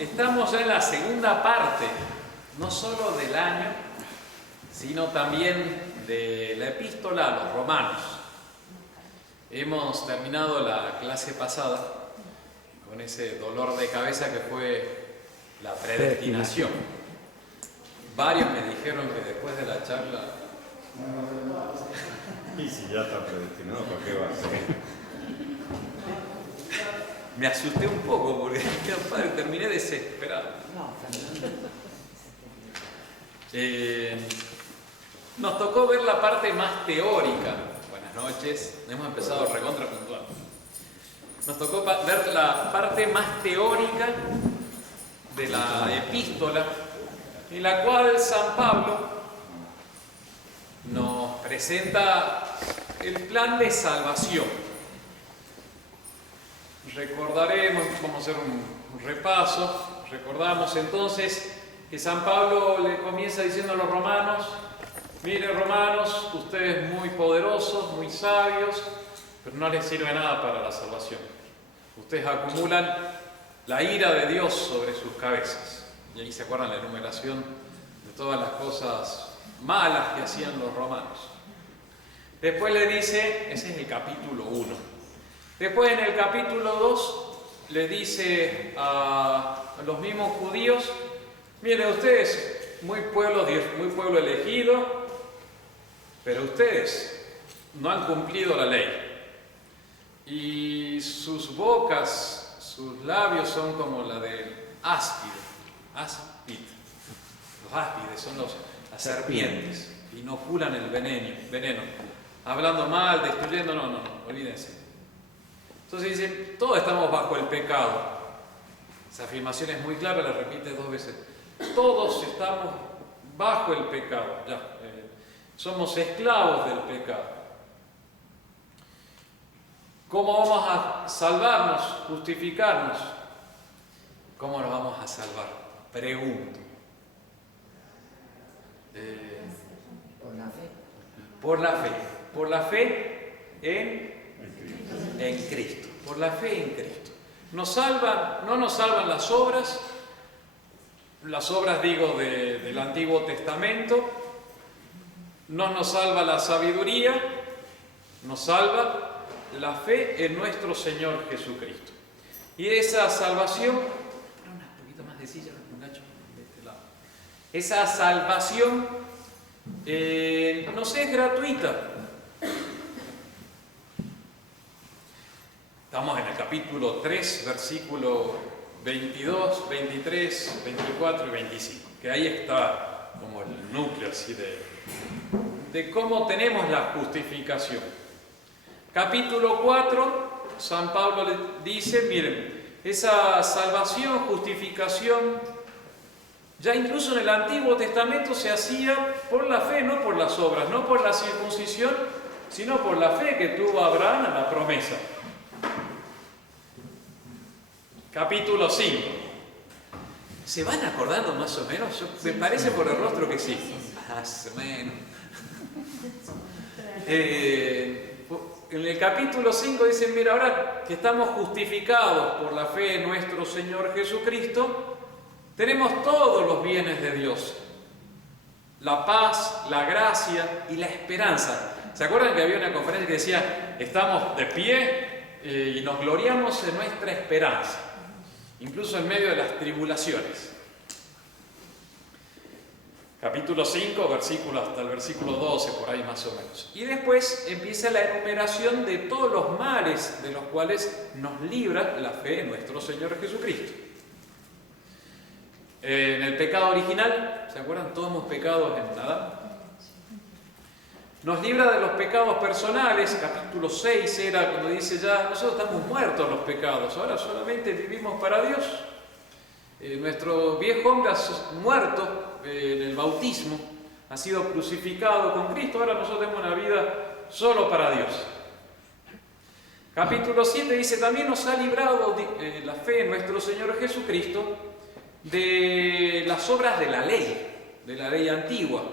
Estamos ya en la segunda parte, no solo del año, sino también de la epístola a los romanos. Hemos terminado la clase pasada con ese dolor de cabeza que fue la predestinación. Varios me dijeron que después de la charla... Y si ya está predestinado, ¿para qué va a ser? Me asusté un poco porque padre, terminé desesperado. Nos tocó ver la parte más teórica. Buenas noches, hemos empezado recontra puntual. Nos tocó ver la parte más teórica de la epístola, en la cual San Pablo nos presenta el plan de salvación. Recordaremos, vamos a hacer un repaso. Recordamos entonces que San Pablo le comienza diciendo a los romanos: miren, romanos, ustedes muy poderosos, muy sabios, pero no les sirve nada para la salvación. Ustedes acumulan la ira de Dios sobre sus cabezas. Y ahí se acuerdan la enumeración de todas las cosas malas que hacían los romanos. Después le dice, ese es el capítulo 1. Después en el capítulo 2 le dice a los mismos judíos: miren ustedes, muy pueblo elegido, pero ustedes no han cumplido la ley. Y sus bocas, sus labios son como la del áspide. Los áspides son las serpientes, inoculan el veneno. Hablando mal, destruyendo, no, olvídense. Entonces dice, todos estamos bajo el pecado. Esa afirmación es muy clara, la repite 2 veces. Todos estamos bajo el pecado, somos esclavos del pecado. ¿Cómo vamos a salvarnos, justificarnos? ¿Cómo nos vamos a salvar? Pregunto. Por la fe en Cristo. Por la fe en Cristo. No nos salvan las obras digo del Antiguo Testamento, no nos salva la sabiduría, nos salva la fe en nuestro Señor Jesucristo. Y esa salvación, un poquito más de silla, muchacho, de este lado. Esa salvación nos es gratuita. Estamos en el capítulo 3, versículo 22, 23, 24 y 25, que ahí está como el núcleo así de cómo tenemos la justificación. Capítulo 4, San Pablo le dice, miren, esa salvación, justificación, ya incluso en el Antiguo Testamento se hacía por la fe, no por las obras, no por la circuncisión, sino por la fe que tuvo Abraham a la promesa. Capítulo 5. ¿Se van acordando más o menos? Me parece por el rostro que sí. Más o menos. En el capítulo 5 dicen, mira, ahora que estamos justificados por la fe en nuestro Señor Jesucristo, tenemos todos los bienes de Dios. La paz, la gracia y la esperanza. ¿Se acuerdan que había una conferencia que decía, estamos de pie y nos gloriamos en nuestra esperanza? Incluso en medio de las tribulaciones. Capítulo 5, hasta el versículo 12, por ahí más o menos. Y después empieza la enumeración de todos los males de los cuales nos libra la fe en nuestro Señor Jesucristo. En el pecado original, ¿se acuerdan? Todos hemos pecado en Adán. Nos libra de los pecados personales. Capítulo 6 era cuando dice ya, nosotros estamos muertos a los pecados, ahora solamente vivimos para Dios. Nuestro viejo hombre ha muerto en el bautismo, ha sido crucificado con Cristo, ahora nosotros tenemos una vida solo para Dios. Capítulo 7 dice, también nos ha librado la fe en nuestro Señor Jesucristo de las obras de la ley antigua.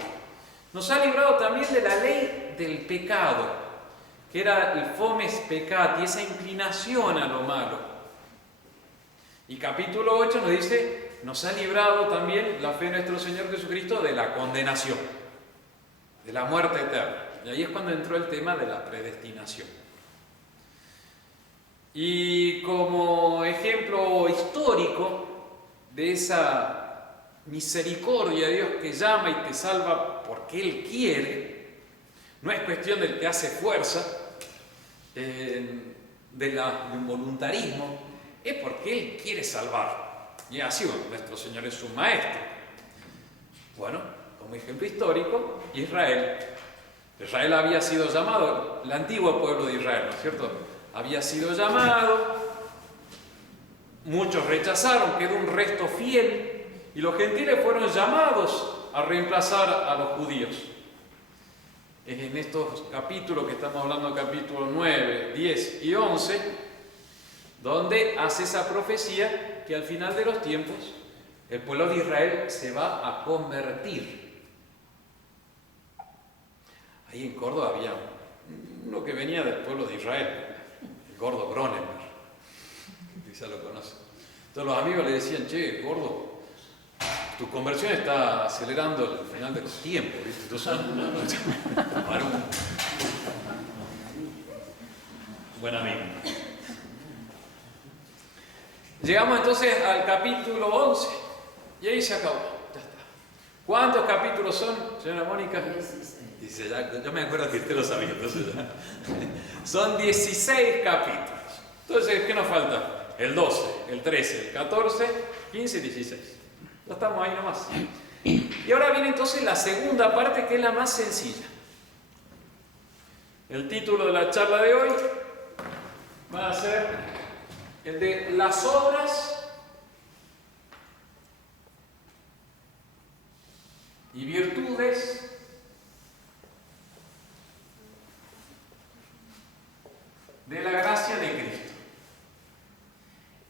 Nos ha librado también de la ley del pecado, que era el fomes peccati, esa inclinación a lo malo. Y capítulo 8 nos dice, nos ha librado también la fe de nuestro Señor Jesucristo de la condenación, de la muerte eterna. Y ahí es cuando entró el tema de la predestinación. Y como ejemplo histórico de esa misericordia de Dios que llama y te salva porque Él quiere, no es cuestión del que hace fuerza, de un voluntarismo, es porque Él quiere salvar. Y así, bueno, nuestro Señor es su maestro. Bueno, como ejemplo histórico, Israel. Israel había sido llamado, el antiguo pueblo de Israel, ¿no es cierto? Había sido llamado, muchos rechazaron, quedó un resto fiel, y los gentiles fueron llamados a reemplazar a los judíos. En estos capítulos que estamos hablando, capítulos 9, 10 y 11, donde hace esa profecía que al final de los tiempos el pueblo de Israel se va a convertir. Ahí en Córdoba había uno que venía del pueblo de Israel, el gordo Cronenberg, quizá lo conocen. Entonces los amigos le decían, che, gordo, tu conversión está acelerando el final de los tiempos, ¿viste? Entonces, buen amigo. Llegamos entonces al capítulo 11 y ahí se acabó, ya está. ¿Cuántos capítulos son, señora Mónica? 16. Dice, yo me acuerdo que usted lo sabía, entonces ya. Son 16 capítulos. Entonces, ¿qué nos falta? El 12, el 13, el 14, 15 y 16. Ya estamos ahí nomás. Y ahora viene entonces la segunda parte, que es la más sencilla. El título de la charla de hoy va a ser el de las obras y virtudes de la gracia de Cristo.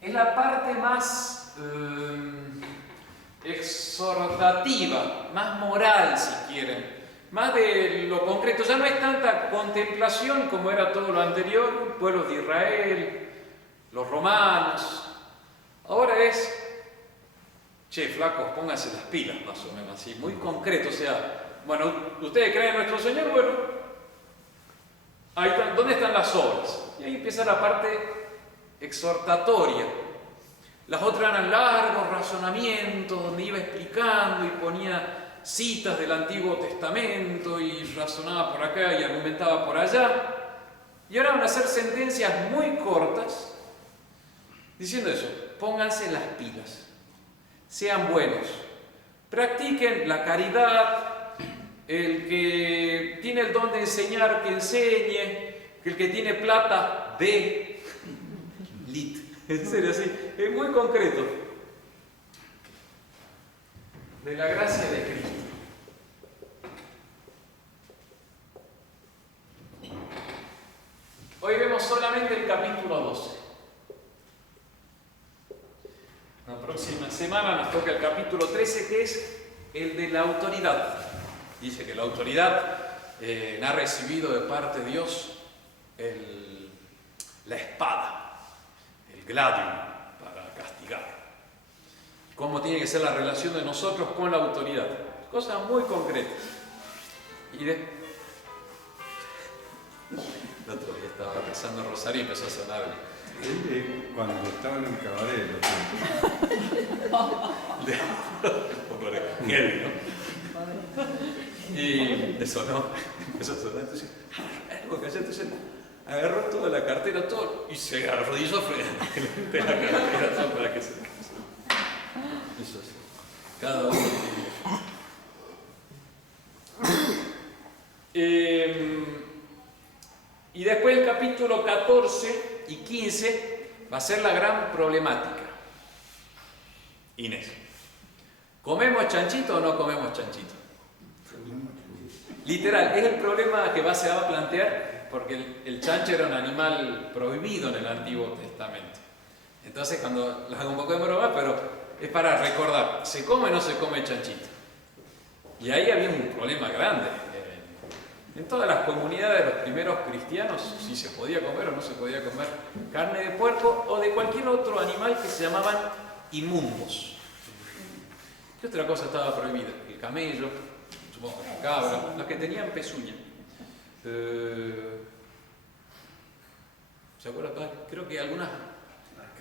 Es la parte más exhortativa, más moral, si quieren, más de lo concreto. Ya no es tanta contemplación como era todo lo anterior, el pueblo de Israel, los romanos. Ahora es, che, flacos, pónganse las pilas, más o menos así, muy concreto. O sea, bueno, ¿ustedes creen en nuestro Señor? Bueno, ahí están, ¿dónde están las obras? Y ahí empieza la parte exhortatoria. Las otras eran largos razonamientos donde iba explicando y ponía citas del Antiguo Testamento y razonaba por acá y argumentaba por allá. Y ahora van a ser sentencias muy cortas diciendo eso: pónganse las pilas, sean buenos, practiquen la caridad, el que tiene el don de enseñar que enseñe, que el que tiene plata dé, lit. En serio, así, es muy concreto. De la gracia de Cristo. Hoy vemos solamente el capítulo 12. La próxima semana nos toca el capítulo 13, que es el de la autoridad. Dice que la autoridad ha recibido de parte de Dios la espada, el gladium, para castigar. Cómo tiene que ser la relación de nosotros con la autoridad. Cosas muy concretas. Y el otro día estaba rezando el rosario y empezó a sonar Cuando estaba en el cabaret, heavy, ¿no? Y le sonó, empezó a sonar, entonces, algo que entonces agarró toda la cartera, todo, y se arrodilló frente a la cartera, todo para que se... Eso sí. Cada uno. Y después el capítulo 14 y 15 va a ser la gran problemática. Inés, ¿comemos chanchito o no comemos chanchito? Literal, es el problema que se va a plantear, porque el chancho era un animal prohibido en el Antiguo Testamento. Entonces, cuando lo hago un poco de broma, pero es para recordar, ¿se come o no se come chanchito? Y ahí había un problema grande. En todas las comunidades de los primeros cristianos, si se podía comer o no se podía comer carne de puerco o de cualquier otro animal que se llamaban inmundos. ¿Qué otra cosa estaba prohibida? El camello, supongo que la cabra, las que tenían pezuña. ¿Se acuerdan? Creo que algunas...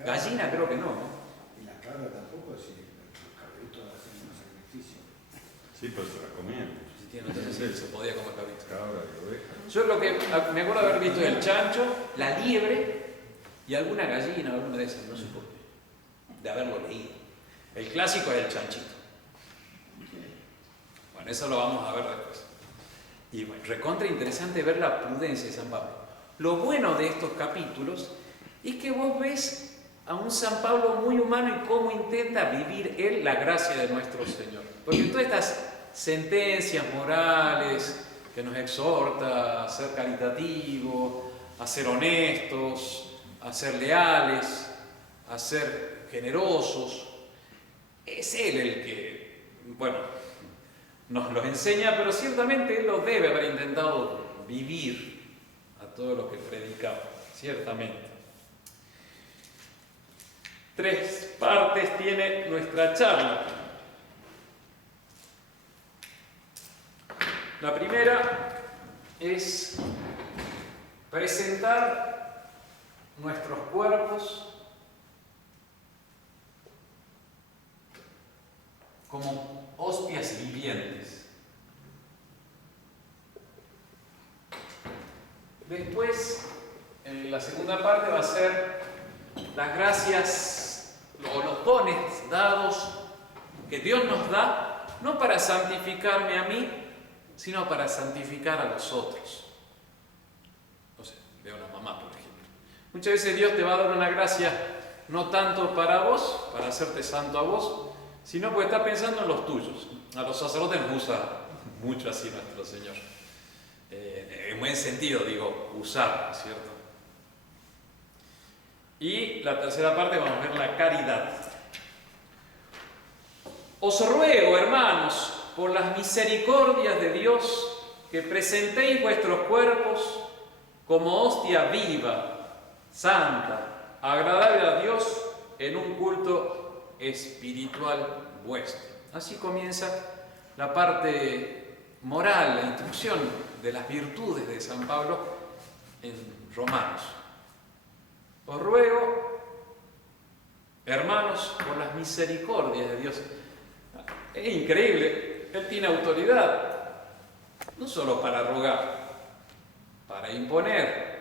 Gallina creo que no, ¿no? Y la cabra tampoco, si los cabritos hacen un sacrificio. Sí, pero se la comían. Entonces se podía comer cabrito. Cabra y oveja. Yo lo que me acuerdo de haber visto es el chancho, la liebre y alguna gallina, alguna de esas, no sé por qué. De haberlo leído. El clásico es el chanchito. Bueno, eso lo vamos a ver después. Y bueno, recontra interesante ver la prudencia de San Pablo. Lo bueno de estos capítulos es que vos ves a un San Pablo muy humano y cómo intenta vivir él la gracia de nuestro Señor. Porque todas estas sentencias morales que nos exhorta a ser caritativos, a ser honestos, a ser leales, a ser generosos, es él el que, bueno, nos los enseña, pero ciertamente él lo debe haber intentado vivir a todo lo que predicaba, ciertamente. 3 partes tiene nuestra charla. La primera es presentar nuestros cuerpos como hostias vivientes. Después, la segunda parte va a ser las gracias o los dones dados que Dios nos da, no para santificarme a mí, sino para santificar a los otros. No sé, veo a una mamá, por ejemplo. Muchas veces Dios te va a dar una gracia no tanto para vos, para hacerte santo a vos, sino porque está pensando en los tuyos. A los sacerdotes nos usa mucho así nuestro Señor. En buen sentido, digo, usar, ¿cierto? Y la tercera parte vamos a ver la caridad. Os ruego, hermanos, por las misericordias de Dios, que presentéis vuestros cuerpos como hostia viva, santa, agradable a Dios en un culto espiritual vuestro. Así comienza la parte moral, la instrucción de las virtudes de San Pablo en Romanos. Os ruego, hermanos, por las misericordias de Dios. Es increíble, Él tiene autoridad, no solo para rogar, para imponer,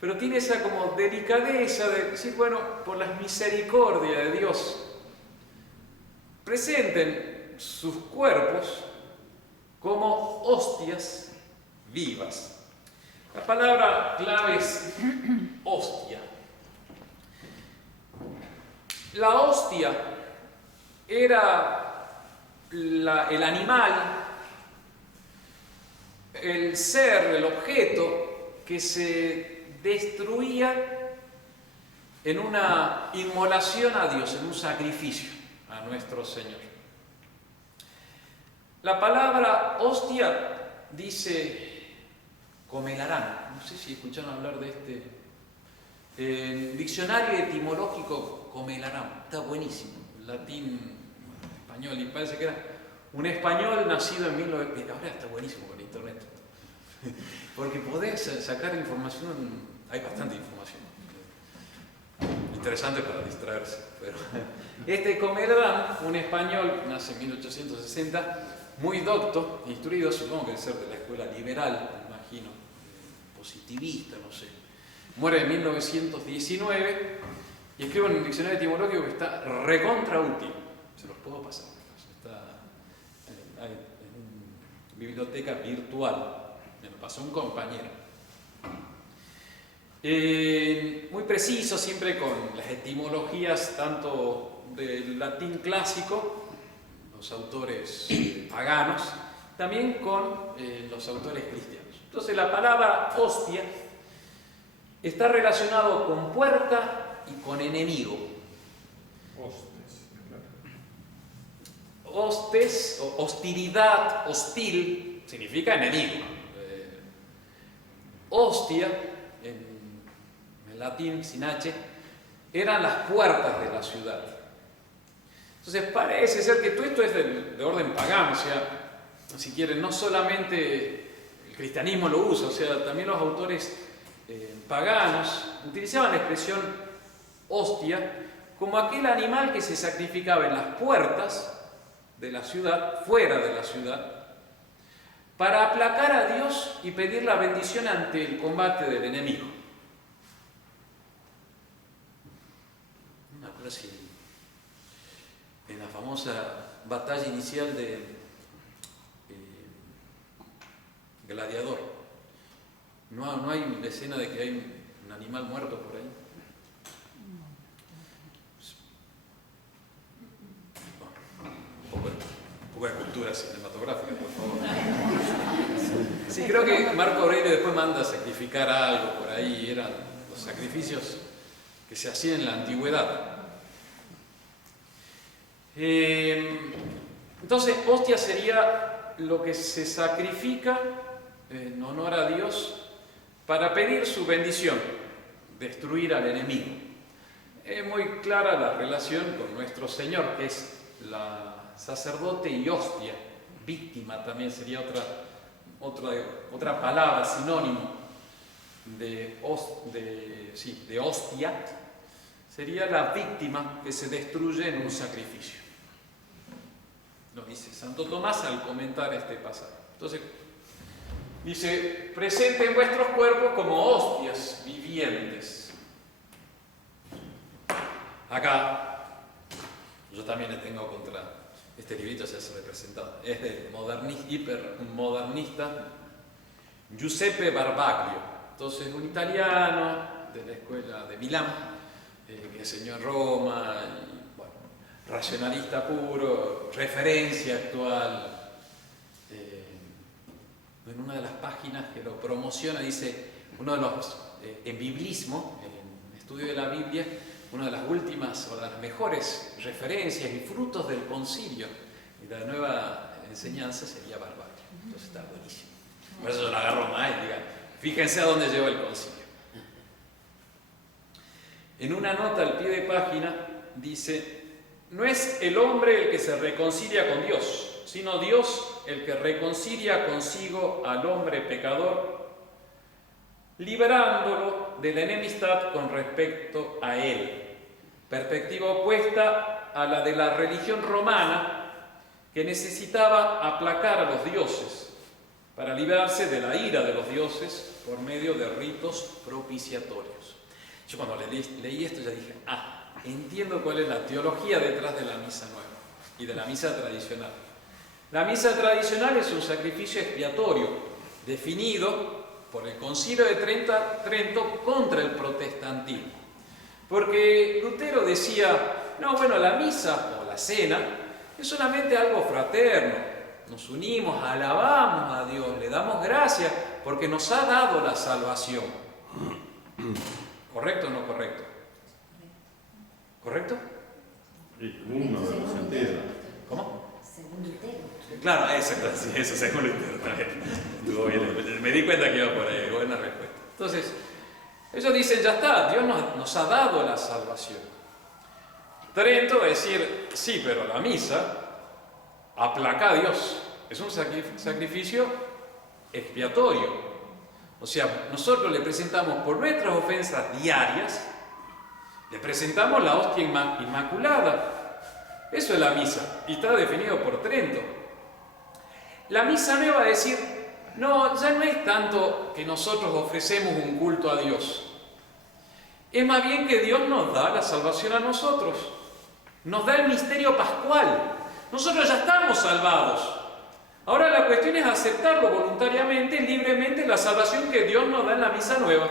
pero tiene esa como delicadeza de decir, bueno, por las misericordias de Dios, presenten sus cuerpos como hostias vivas. La palabra clave es hostia. La hostia era el animal, el ser, el objeto que se destruía en una inmolación a Dios, en un sacrificio a nuestro Señor. La palabra hostia dice comelarán. No sé si escucharon hablar de este. El diccionario etimológico comelarán. Está buenísimo. Latín, español, y parece que era un español nacido en 1900. Ahora está buenísimo con internet. Porque podés sacar información, hay bastante información. Interesante para distraerse. Pero este Comelarán, un español, nace en 1860, muy docto, instruido, supongo que debe ser de la escuela liberal, imagino, positivista, no sé. Muere en 1919 y escribe un diccionario etimológico que está recontra útil. Se los puedo pasar. Está en una biblioteca virtual. Me lo pasó un compañero. Muy preciso, siempre con las etimologías tanto del latín clásico, los autores paganos, también con los autores cristianos. Entonces la palabra hostia está relacionado con puerta y con enemigo. Hostes, o hostilidad, hostil, significa enemigo. hostia, en latín, sin H, eran las puertas de la ciudad. Entonces parece ser que todo esto es de orden pagano, o sea, si quieren, no solamente el cristianismo lo usa, o sea, también los autores paganos utilizaban la expresión hostia como aquel animal que se sacrificaba en las puertas de la ciudad, fuera de la ciudad, para aplacar a Dios y pedir la bendición ante el combate del enemigo. Una cosa así, en la famosa batalla inicial de Gladiador, no hay una escena de que hay un animal muerto por ahí. Un poco de cultura cinematográfica, por favor. Sí, creo que Marco Aurelio después manda a sacrificar algo por ahí, eran los sacrificios que se hacían en la antigüedad. Entonces, hostia sería lo que se sacrifica en honor a Dios para pedir su bendición, destruir al enemigo. Es muy clara la relación con nuestro Señor, que es la sacerdote y hostia, víctima también sería otra palabra, sinónimo de hostia, sería la víctima que se destruye en un sacrificio. Lo dice Santo Tomás al comentar este pasaje. Entonces, dice, presenten vuestros cuerpos como hostias vivientes. Acá, yo también le tengo contra este librito, ya se lo he presentado. Es del hipermodernista Giuseppe Barbaglio. Entonces, un italiano de la escuela de Milán, que enseñó en Roma, y, bueno, racionalista puro, referencia actual. En una de las páginas que lo promociona dice, uno de los, en biblismo, en estudio de la Biblia, una de las últimas o de las mejores referencias y frutos del concilio y la nueva enseñanza sería Barbaglio. Entonces está buenísimo. Por eso yo lo agarro más y digan, fíjense a dónde lleva el concilio. En una nota al pie de página dice, no es el hombre el que se reconcilia con Dios, sino Dios el que reconcilia consigo al hombre pecador, liberándolo de la enemistad con respecto a él. Perspectiva opuesta a la de la religión romana, que necesitaba aplacar a los dioses para librarse de la ira de los dioses por medio de ritos propiciatorios. Yo cuando leí esto ya dije, entiendo cuál es la teología detrás de la misa nueva y de la misa tradicional. La misa tradicional es un sacrificio expiatorio definido por el Concilio de Trento contra el protestantismo. Porque Lutero decía, no, bueno, la misa o la cena es solamente algo fraterno. Nos unimos, alabamos a Dios, le damos gracias porque nos ha dado la salvación. ¿Correcto o no correcto? ¿Correcto? Y uno de los sentidos. ¿Cómo? Según Lutero. Claro, exacto, sí, eso según Lutero también. Estuvo bien, me di cuenta que iba por ahí, buena respuesta. Entonces, ellos dicen, ya está, Dios nos ha dado la salvación. Trento va a decir, sí, pero la misa aplaca a Dios. Es un sacrificio expiatorio. O sea, nosotros le presentamos por nuestras ofensas diarias, le presentamos la hostia inmaculada. Eso es la misa, y está definido por Trento. La misa nueva va a decir, no, ya no es tanto que nosotros ofrecemos un culto a Dios. Es más bien que Dios nos da la salvación a nosotros. Nos da el misterio pascual. Nosotros ya estamos salvados. Ahora la cuestión es aceptarlo voluntariamente, libremente, la salvación que Dios nos da en la misa nueva.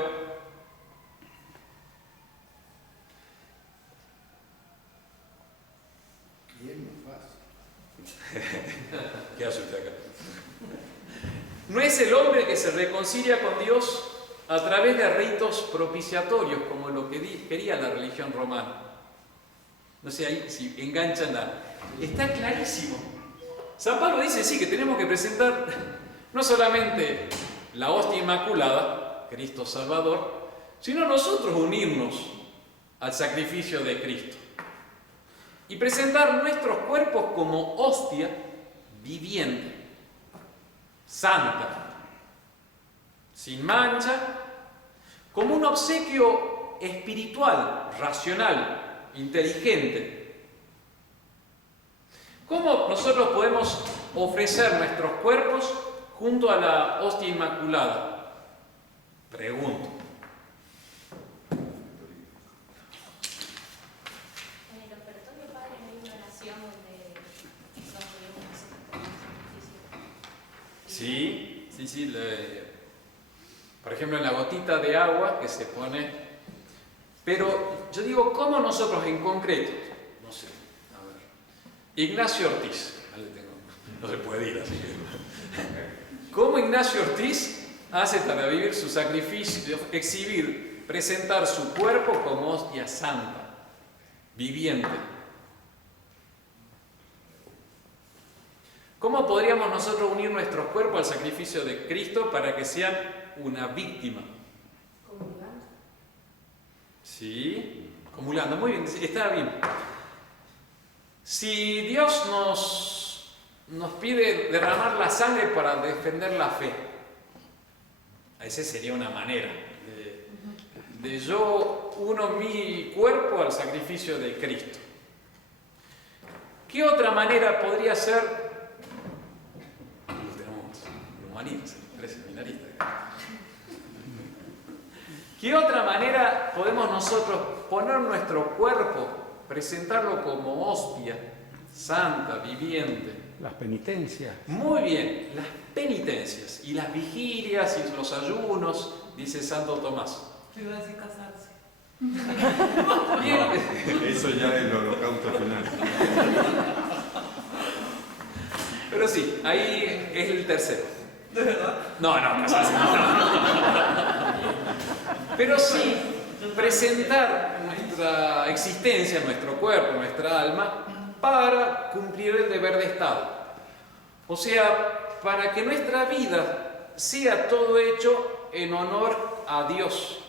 Y es muy fácil. ¿Qué hace usted acá? No es el hombre que se reconcilia con Dios a través de ritos propiciatorios, como lo que quería la religión romana. No sé, ahí si enganchan la... Está clarísimo. San Pablo dice, sí, que tenemos que presentar no solamente la hostia inmaculada, Cristo Salvador, sino nosotros unirnos al sacrificio de Cristo y presentar nuestros cuerpos como hostia viviente, santa, sin mancha, como un obsequio espiritual, racional, inteligente. ¿Cómo nosotros podemos ofrecer nuestros cuerpos junto a la hostia inmaculada? Pregunto. En el ofertorio, padre, no hay una oración donde son sacrificio. Sí. Por ejemplo, en la gotita de agua que se pone. Pero yo digo, ¿cómo nosotros en concreto? No sé, a ver. Ignacio Ortiz. No se puede ir así que. ¿Cómo Ignacio Ortiz hace para vivir su sacrificio, exhibir, presentar su cuerpo como hostia santa, viviente? ¿Cómo podríamos nosotros unir nuestros cuerpos al sacrificio de Cristo para que sean una víctima? Comulgando. Sí, comulgando, muy bien, está bien. Si Dios nos pide derramar la sangre para defender la fe, esa sería una manera de yo uno mi cuerpo al sacrificio de Cristo. ¿Qué otra manera podría ser? Tenemos humanistas, tres seminaristas. ¿Qué otra manera podemos nosotros poner nuestro cuerpo, presentarlo como hostia santa, viviente? Las penitencias. Muy bien, las penitencias y las vigilias y los ayunos, dice Santo Tomás. Yo iba a decir casarse. Bien. Eso ya es el holocausto final. Pero sí, ahí es el tercero. ¿De verdad? No, casarse no. Pero sí, presentar nuestra existencia, nuestro cuerpo, nuestra alma, para cumplir el deber de Estado. O sea, para que nuestra vida sea todo hecho en honor a Dios.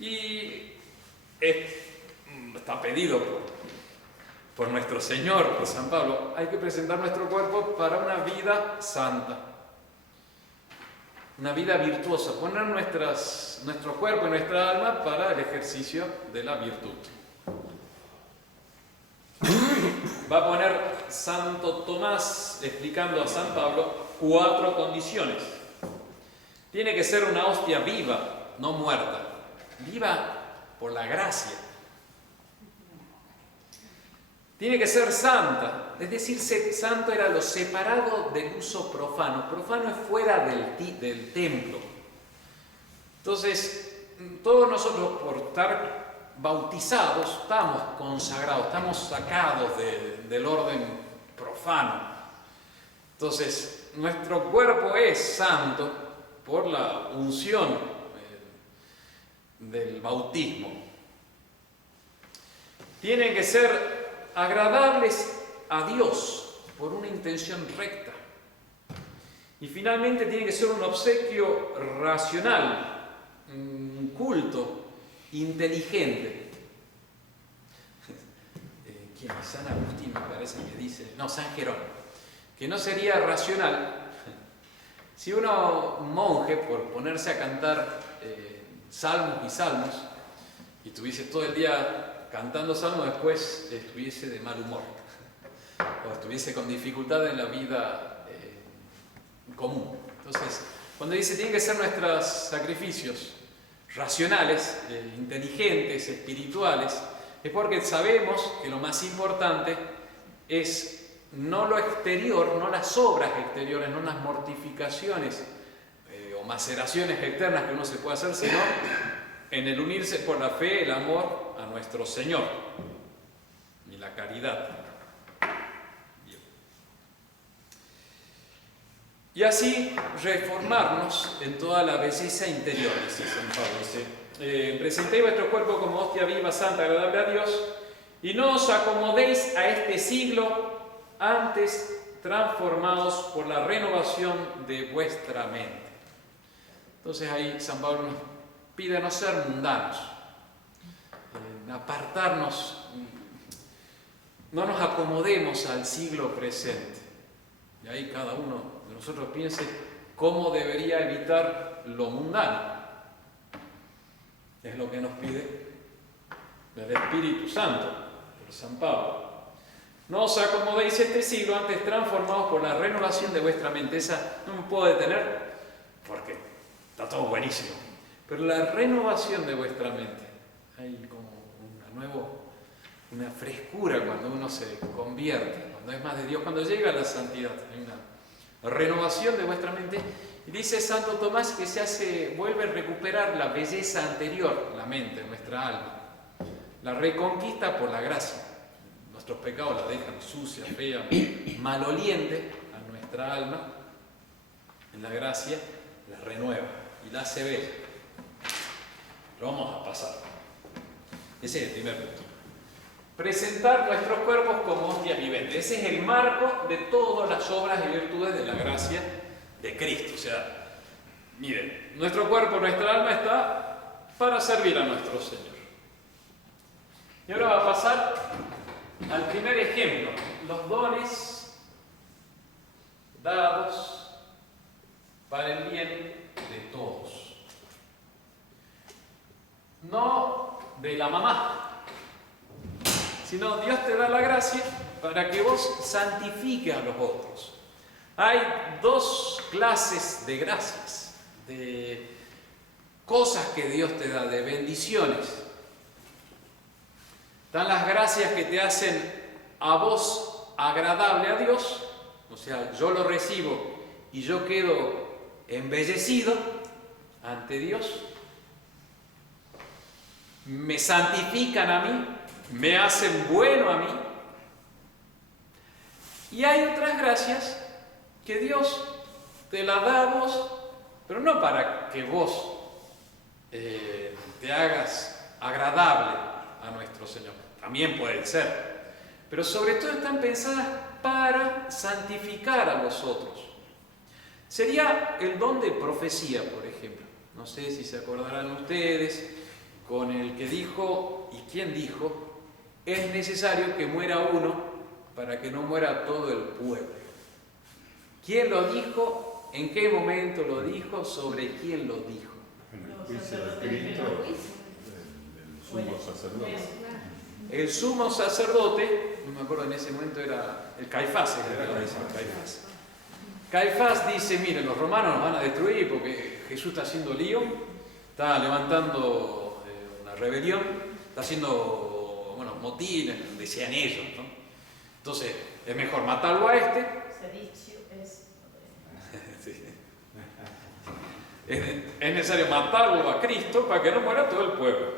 Y está pedido por nuestro Señor, por San Pablo, hay que presentar nuestro cuerpo para una vida santa, una vida virtuosa, poner nuestro cuerpo y nuestra alma para el ejercicio de la virtud. Va a poner Santo Tomás, explicando a San Pablo, 4 condiciones. Tiene que ser una hostia viva, no muerta, viva por la gracia. Tiene que ser santa, es decir, santo era lo separado del uso profano. Profano es fuera del templo. Entonces, todos nosotros por estar bautizados estamos consagrados, estamos sacados del orden profano. Entonces, nuestro cuerpo es santo por la unción del bautismo. Tienen que ser agradables a Dios por una intención recta. Y finalmente tiene que ser un obsequio racional, un culto inteligente. ¿Quién es? San Agustín me parece que dice, no, San Jerónimo, que no sería racional si un monje, por ponerse a cantar salmos y salmos, y estuviese todo el día cantando salmos, después estuviese de mal humor o estuviese con dificultad en la vida común. Entonces, cuando dice tienen que ser nuestros sacrificios racionales, inteligentes, espirituales, es porque sabemos que lo más importante es no lo exterior, no las obras exteriores, no las mortificaciones o maceraciones externas que uno se puede hacer, sino en el unirse por la fe, el amor a nuestro Señor y la caridad. Bien. Y así reformarnos en toda la belleza interior, dice San Pablo. Dice, presentéis vuestro cuerpo como hostia viva, santa, agradable a Dios, y no os acomodéis a este siglo, antes transformados por la renovación de vuestra mente. Entonces ahí San Pablo nos pide no ser mundanos, apartarnos, no nos acomodemos al siglo presente. Y ahí cada uno de nosotros piense cómo debería evitar lo mundano. Es lo que nos pide el Espíritu Santo por San Pablo. No os acomodéis este siglo, antes transformados por la renovación de vuestra mente. Esa no me puedo detener porque está todo buenísimo. Pero la renovación de vuestra mente, hay como una frescura cuando uno se convierte, cuando es más de Dios, cuando llega a la santidad. Hay una renovación de vuestra mente. Y dice Santo Tomás que vuelve a recuperar la belleza anterior, la mente, nuestra alma. La reconquista por la gracia. Nuestros pecados la dejan sucia, fea, maloliente a nuestra alma. En la gracia la renueva y la hace bella. Lo vamos a pasar. Ese es el primer punto. Presentar nuestros cuerpos como hostias viventes. Ese es el marco de todas las obras y virtudes de la gracia de Cristo. O sea, miren, nuestro cuerpo, nuestra alma está para servir a nuestro Señor. Y ahora va a pasar al primer ejemplo, los dones dados para el bien de todos. No de la mamá, sino Dios te da la gracia para que vos santifiques a los otros. Hay dos clases de gracias, de cosas que Dios te da, de bendiciones. Están las gracias que te hacen a vos agradable a Dios, o sea, yo lo recibo y yo quedo embellecido ante Dios. Me santifican a mí, me hacen bueno a mí. Y hay otras gracias que Dios te las da a vos, pero no para que vos te hagas agradable a nuestro Señor. También pueden ser, pero sobre todo están pensadas para santificar a los otros. Sería el don de profecía, por ejemplo. No sé si se acordarán ustedes con el que dijo, ¿y quién dijo? Es necesario que muera uno para que no muera todo el pueblo. ¿Quién lo dijo? ¿En qué momento lo dijo? ¿Sobre quién lo dijo? En el juicio de Cristo, el sumo sacerdote. El sumo sacerdote, no me acuerdo en ese momento, era el Caifás, Caifás. Caifás dice, miren, los romanos nos van a destruir porque Jesús está haciendo lío, está levantando una rebelión, está haciendo, motines, decían ellos, ¿no? Entonces, es mejor matarlo a este. Sedicio es... Sí. Es necesario matarlo a Cristo para que no muera todo el pueblo.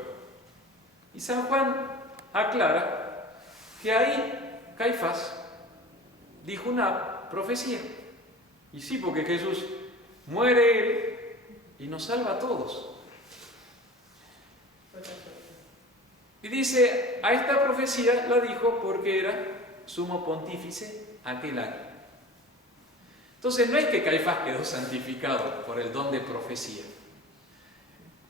Y San Juan aclara que ahí Caifás dijo una profecía. Y sí, porque Jesús muere él y nos salva a todos. Y dice, a esta profecía la dijo porque era sumo pontífice aquel año. Entonces no es que Caifás quedó santificado por el don de profecía.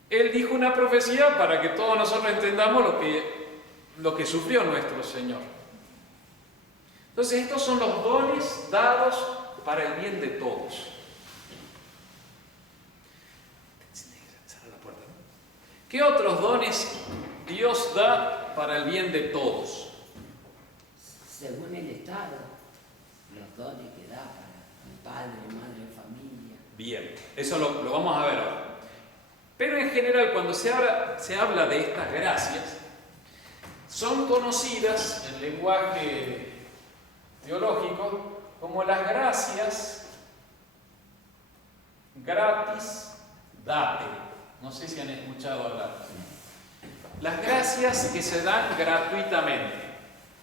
Él dijo una profecía para que todos nosotros entendamos lo que sufrió nuestro Señor. Entonces estos son los dones dados para el bien de todos. ¿Qué otros dones Dios da para el bien de todos? Según el Estado, los dones que da para el padre, madre, familia. Bien, eso lo vamos a ver ahora. Pero en general, cuando se habla de estas gracias, son conocidas en lenguaje teológico como las gracias gratis date. No sé si han escuchado hablar. Las gracias que se dan gratuitamente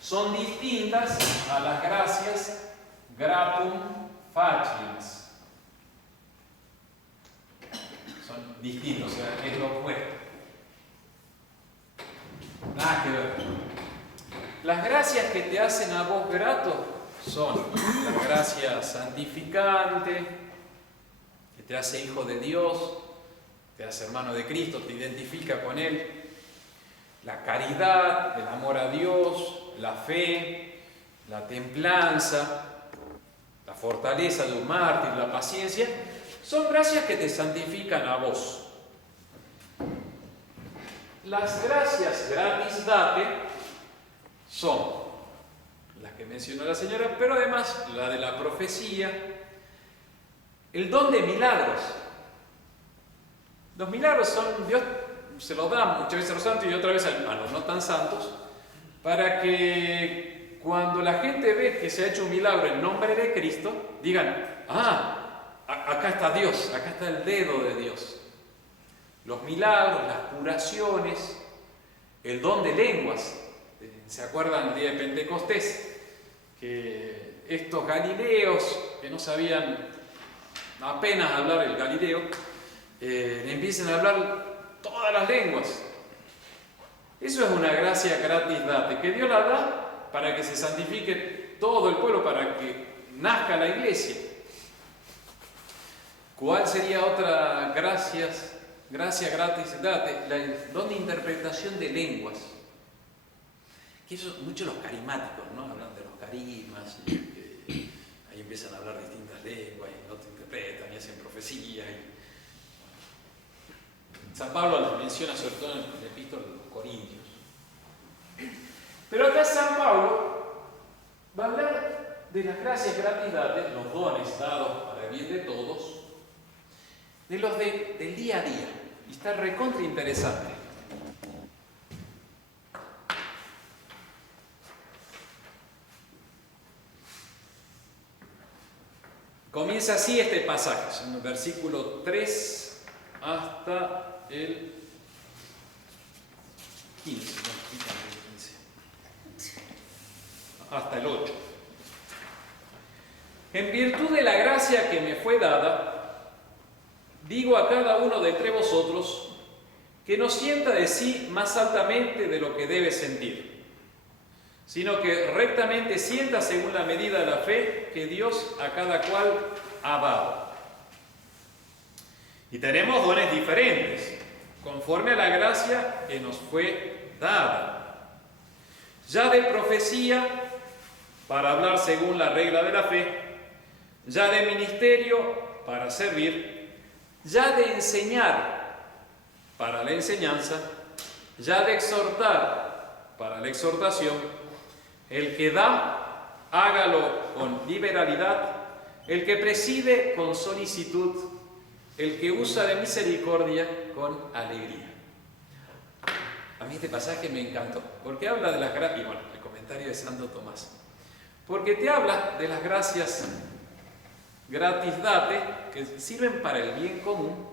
son distintas a las gracias gratum faciens. Son distintos, o sea, es lo opuesto. Nada que ver. Las gracias que te hacen a vos grato son la gracia santificante, que te hace hijo de Dios, te hace hermano de Cristo, te identifica con Él, la caridad, el amor a Dios, la fe, la templanza, la fortaleza de un mártir, la paciencia, son gracias que te santifican a vos. Las gracias gratis date son las que mencionó la señora, pero además la de la profecía, el don de milagros. Los milagros son, Dios se los da muchas veces a los santos y otra vez a los no tan santos, para que cuando la gente ve que se ha hecho un milagro en nombre de Cristo, digan, acá está Dios, acá está el dedo de Dios. Los milagros, las curaciones, el don de lenguas. ¿Se acuerdan del día de Pentecostés? Que estos galileos, que no sabían apenas hablar el galileo, le empiezan a hablar todas las lenguas. Eso es una gracia gratis date, que Dios la da para que se santifique todo el pueblo, para que nazca la iglesia. ¿Cuál sería otra gracia gratis date? El don de interpretación de lenguas. Que eso, muchos los carismáticos, ¿no? Hablan de los carismas, y ahí empiezan a hablar distintas lenguas, y no te interpretan, y hacen profecías. San Pablo las menciona sobre todo en el epístola de los Corintios. Pero acá San Pablo va a hablar de las gracias gratis date, los dones dados para el bien de todos, de los del día a día. Y está recontra interesante. Comienza así este pasaje, en el versículo 3 hasta el 15, hasta el 8. En virtud de la gracia que me fue dada, digo a cada uno de entre vosotros que no sienta de sí más altamente de lo que debe sentir, sino que rectamente sienta según la medida de la fe que Dios a cada cual ha dado. Y tenemos dones diferentes, conforme a la gracia que nos fue dada. Ya de profecía, para hablar según la regla de la fe, ya de ministerio, para servir, ya de enseñar, para la enseñanza, ya de exhortar, para la exhortación. El que da, hágalo con liberalidad, el que preside con solicitud, el que usa de misericordia con alegría. A mí este pasaje me encantó, porque habla de las gracias, y bueno, el comentario de Santo Tomás, porque te habla de las gracias gratis date, que sirven para el bien común,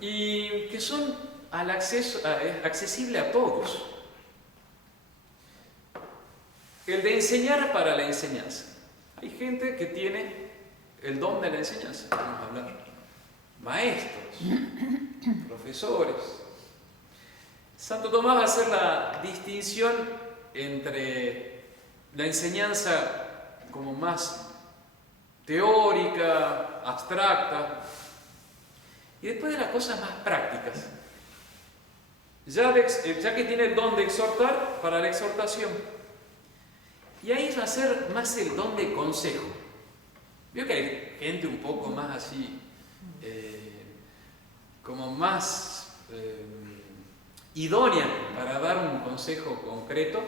y que son accesibles a todos. El de enseñar para la enseñanza. Hay gente que tiene el don de la enseñanza, vamos a hablar. Maestros, profesores. Santo Tomás va a hacer la distinción entre la enseñanza como más teórica, abstracta, y después de las cosas más prácticas. Ya que tiene el don de exhortar, para la exhortación. Y ahí va a ser más el don de consejo. Veo que hay gente un poco más así, como más idónea para dar un consejo concreto.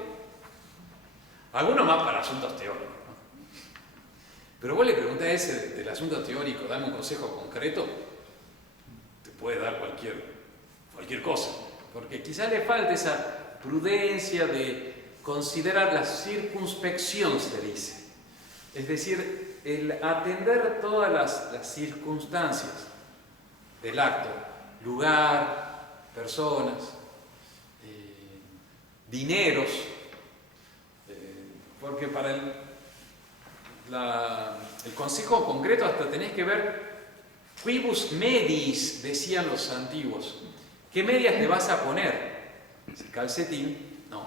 Algunos más para asuntos teóricos, ¿no? Pero vos le preguntás a ese del asunto teórico, dame un consejo concreto, te puede dar cualquier cosa. Porque quizás le falte esa prudencia de considerar la circunspección, se dice. Es decir, el atender todas las circunstancias del acto, lugar, personas, dineros, porque para el consejo concreto hasta tenés que ver quibus medis, decían los antiguos. ¿Qué medias te vas a poner? ¿Calcetín? No.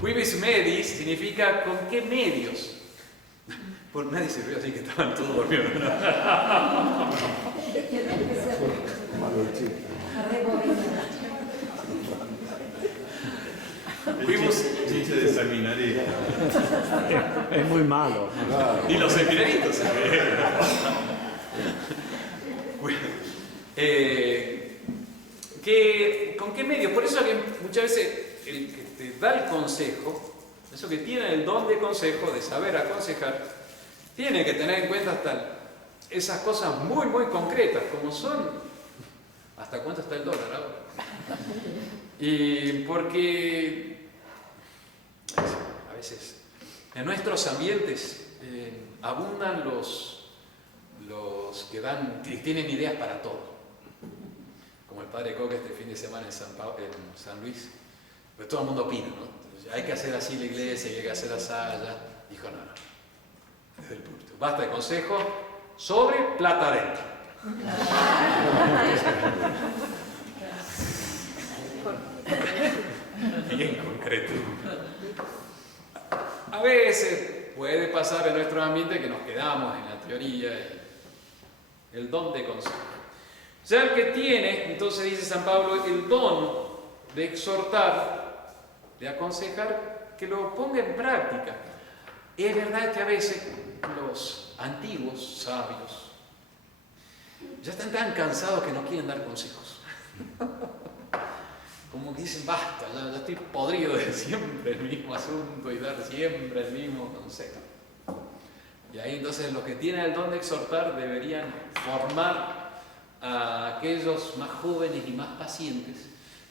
Quibus medis significa con qué medios. Por nadie se rió así que estaban todos dormidos. Malo el chiste. Quibus, Chiste de seminarista. Es muy malo. Claro. y los seminaritos. ¿Con qué medios? Por eso que muchas veces el que te da el consejo, eso que tiene el don de consejo, de saber aconsejar, tiene que tener en cuenta hasta esas cosas muy, muy concretas, como son, ¿hasta cuánto está el dólar ahora? Y porque a veces en nuestros ambientes abundan los que tienen ideas para todo. Como el padre Coque este fin de semana en San Luis, pues todo el mundo opina, ¿no? Entonces, hay que hacer así la iglesia, hay que hacer así allá. Dijo, no, desde el púlpito. Basta de consejo sobre plata adentro. Bien concreto. A veces puede pasar en nuestro ambiente que nos quedamos en la teoría y el don de consejo. Ya el que tiene, entonces dice San Pablo, el don de exhortar, de aconsejar, que lo ponga en práctica. Es verdad que a veces los antiguos sabios ya están tan cansados que no quieren dar consejos. Como que dicen, basta, ya estoy podrido de siempre el mismo asunto y dar siempre el mismo consejo. Y ahí entonces los que tienen el don de exhortar deberían formar a aquellos más jóvenes y más pacientes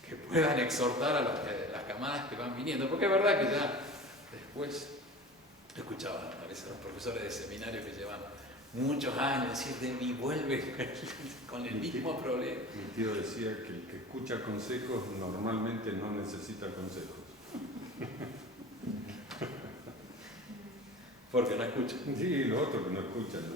que puedan exhortar a las camadas que van viniendo. Porque es verdad que ya después escuchaba a veces a los profesores de seminario que llevan muchos años decir de mí vuelve con el mismo problema. Mi tío decía que el que escucha consejos normalmente no necesita consejos. Porque no escuchan. Sí, los otros que no escuchan, no.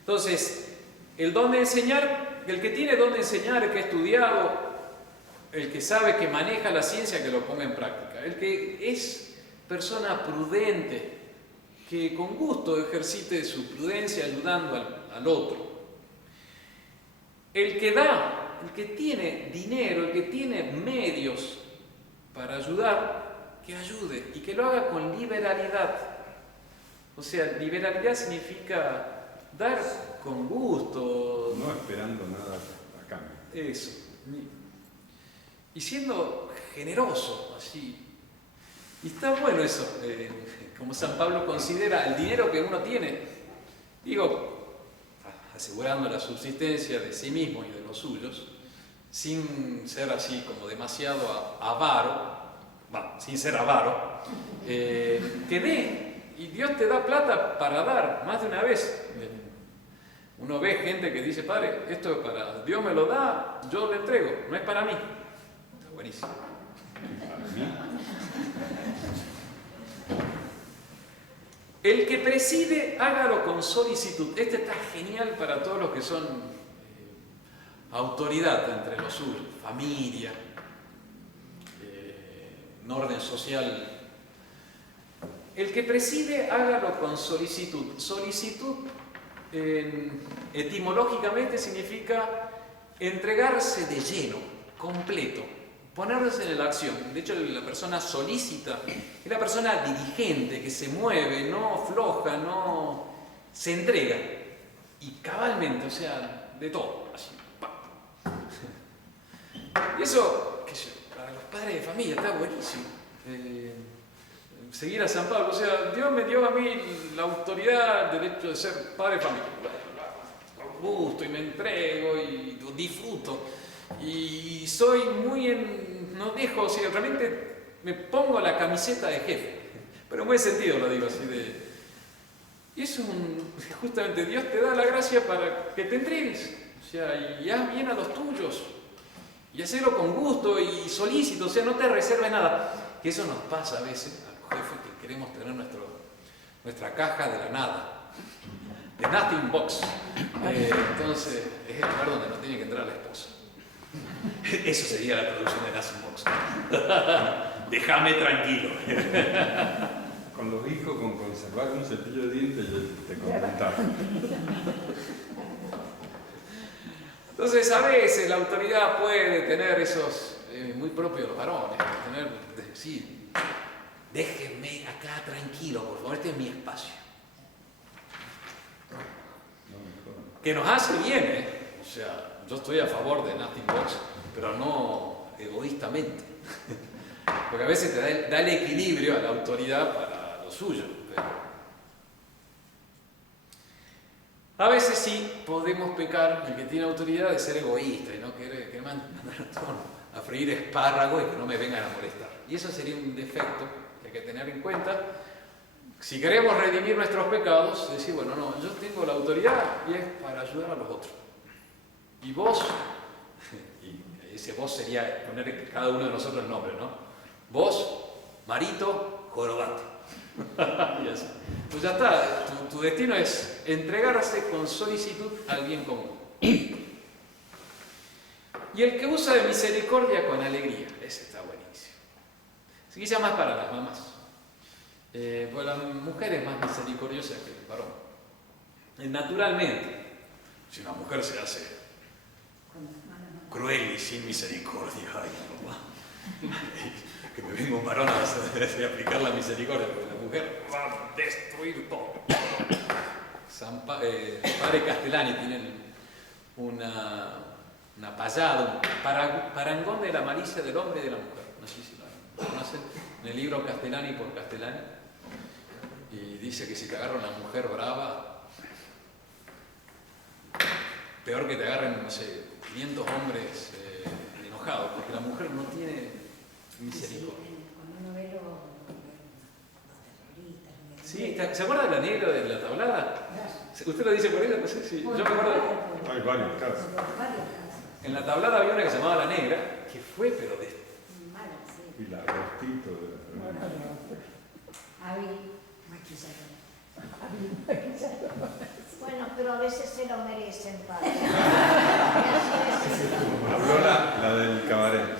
Entonces, el don de enseñar, el que tiene don de enseñar, el que ha estudiado, el que sabe que maneja la ciencia, que lo ponga en práctica. El que es persona prudente, que con gusto ejercite su prudencia ayudando al otro. El que da, el que tiene dinero, el que tiene medios para ayudar, que ayude y que lo haga con liberalidad. O sea, liberalidad significa dar con gusto. No esperando nada a cambio. Eso. Y siendo generoso, así. Y está bueno eso, como San Pablo considera el dinero que uno tiene, digo, asegurando la subsistencia de sí mismo y de los suyos, sin ser así como demasiado avaro, sin ser avaro, que dé, y Dios te da plata para dar, más de una vez. Uno ve gente que dice, padre, esto es para, Dios me lo da, yo le entrego, no es para mí. Está buenísimo. Para mí, El que preside, hágalo con solicitud. Este está genial para todos los que son autoridad entre los suyos, familia, un orden social. El que preside, hágalo con solicitud. Solicitud, etimológicamente, significa entregarse de lleno, completo, ponerse en la acción. De hecho, la persona solícita es la persona diligente, que se mueve, no floja, no se entrega. Y cabalmente, o sea, de todo. Así, ¡pam! Y eso, qué sé, para los padres de familia está buenísimo. Seguir a San Pablo, o sea, Dios me dio a mí la autoridad, el derecho de ser padre de familia. Con gusto y me entrego y disfruto. Y soy no dejo, o sea, realmente me pongo la camiseta de jefe. Pero en buen sentido lo digo así de. Y eso justamente Dios te da la gracia para que te entregues. O sea, y haz bien a los tuyos. Y hacerlo con gusto y solícito, o sea, no te reserves nada. Que eso nos pasa a veces a los jefes que queremos tener nuestra caja de la nada. The nothing box. Entonces, es el lugar donde no tiene que entrar la esposa. Eso sería la traducción de Nassim Déjame tranquilo. Con los hijos, con conservar un cepillo de dientes, yo te comentaba. Entonces, a veces la autoridad puede tener esos, muy propios de los varones, tener, decir, déjenme acá tranquilo, por favor, este es mi espacio. Que nos hace bien, O sea, yo estoy a favor de Nothing Box, pero no egoístamente. Porque a veces te da el equilibrio a la autoridad para lo suyo. A veces sí podemos pecar, el que tiene autoridad, de ser egoísta y no querer mandar a todos a freír espárragos y que no me vengan a molestar. Y eso sería un defecto que hay que tener en cuenta. Si queremos redimir nuestros pecados, decir, bueno, no, yo tengo la autoridad y es para ayudar a los otros. Y vos, y ese vos sería poner cada uno de nosotros el nombre, ¿no? Vos, Marito, jorobate. Y así. Pues ya está, tu destino es entregarse con solicitud al bien común. Y el que usa de misericordia con alegría, ese está buenísimo. Se quizá más para las mamás. Pues la mujer es más misericordiosa que el varón. Naturalmente, si una mujer se hace cruel y sin misericordia, ay, mamá, que me venga un varón a aplicar la misericordia, porque la mujer va a destruir todo. Padre Castellani tiene una payada, un parangón de la malicia del hombre y de la mujer. No sé si lo conocen, en el libro Castellani por Castellani. Y dice que si te agarra una mujer brava, peor que te agarren, no sé, 500 hombres enojados, porque la mujer no tiene misericordia. Cuando uno ve los terroristas. Sí, ¿se acuerda de la negra de la tablada? ¿Usted lo dice por ella? No sé si. Yo me acuerdo. Hay varios casos. En la tablada había una que se llamaba La Negra, que fue, pero de. Mala, sí. Y la rostito de la Bueno, pero a veces se lo merecen, padre. Habló la del cabaret.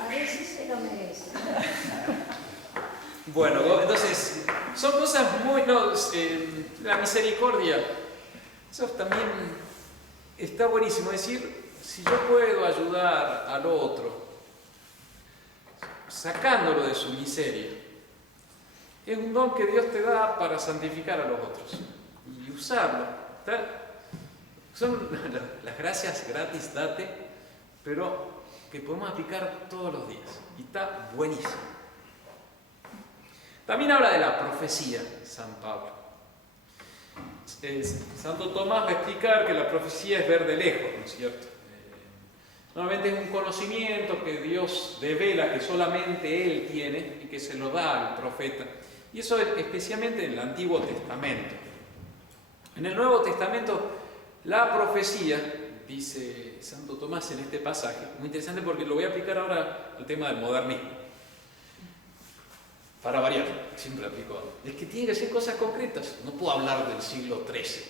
A veces se lo merecen. Bueno, entonces, son cosas muy. No, la misericordia, eso también está buenísimo. Es decir, si yo puedo ayudar al otro, sacándolo de su miseria, es un don que Dios te da para santificar a los otros y usarlo. ¿Está? Son las gracias gratis, date, pero que podemos aplicar todos los días. Y está buenísimo. También habla de la profecía, San Pablo. Santo Tomás va a explicar que la profecía es ver de lejos, ¿no es cierto? Normalmente es un conocimiento que Dios devela, que solamente Él tiene y que se lo da al profeta. Y eso especialmente en el Antiguo Testamento. En el Nuevo Testamento, la profecía, dice Santo Tomás en este pasaje, muy interesante porque lo voy a aplicar ahora al tema del modernismo. Para variar, siempre aplico. Es que tiene que ser cosas concretas. No puedo hablar del siglo XIII,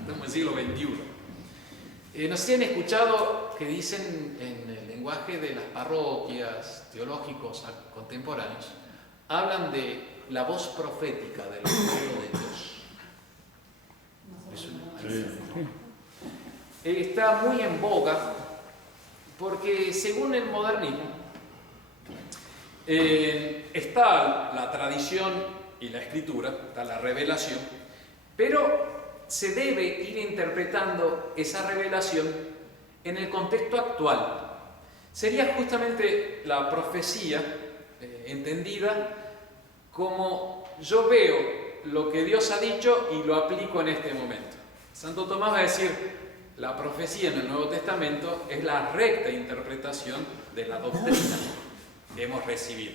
estamos en el siglo XXI. No sé si han escuchado que dicen en el lenguaje de las parroquias teológicos contemporáneos, hablan de la voz profética del pueblo de Dios. Está muy en boga porque según el modernismo está la tradición y la escritura, está la revelación, pero se debe ir interpretando esa revelación en el contexto actual. Sería justamente la profecía entendida como yo veo lo que Dios ha dicho y lo aplico en este momento. Santo Tomás va a decir, la profecía en el Nuevo Testamento es la recta interpretación de la doctrina que hemos recibido.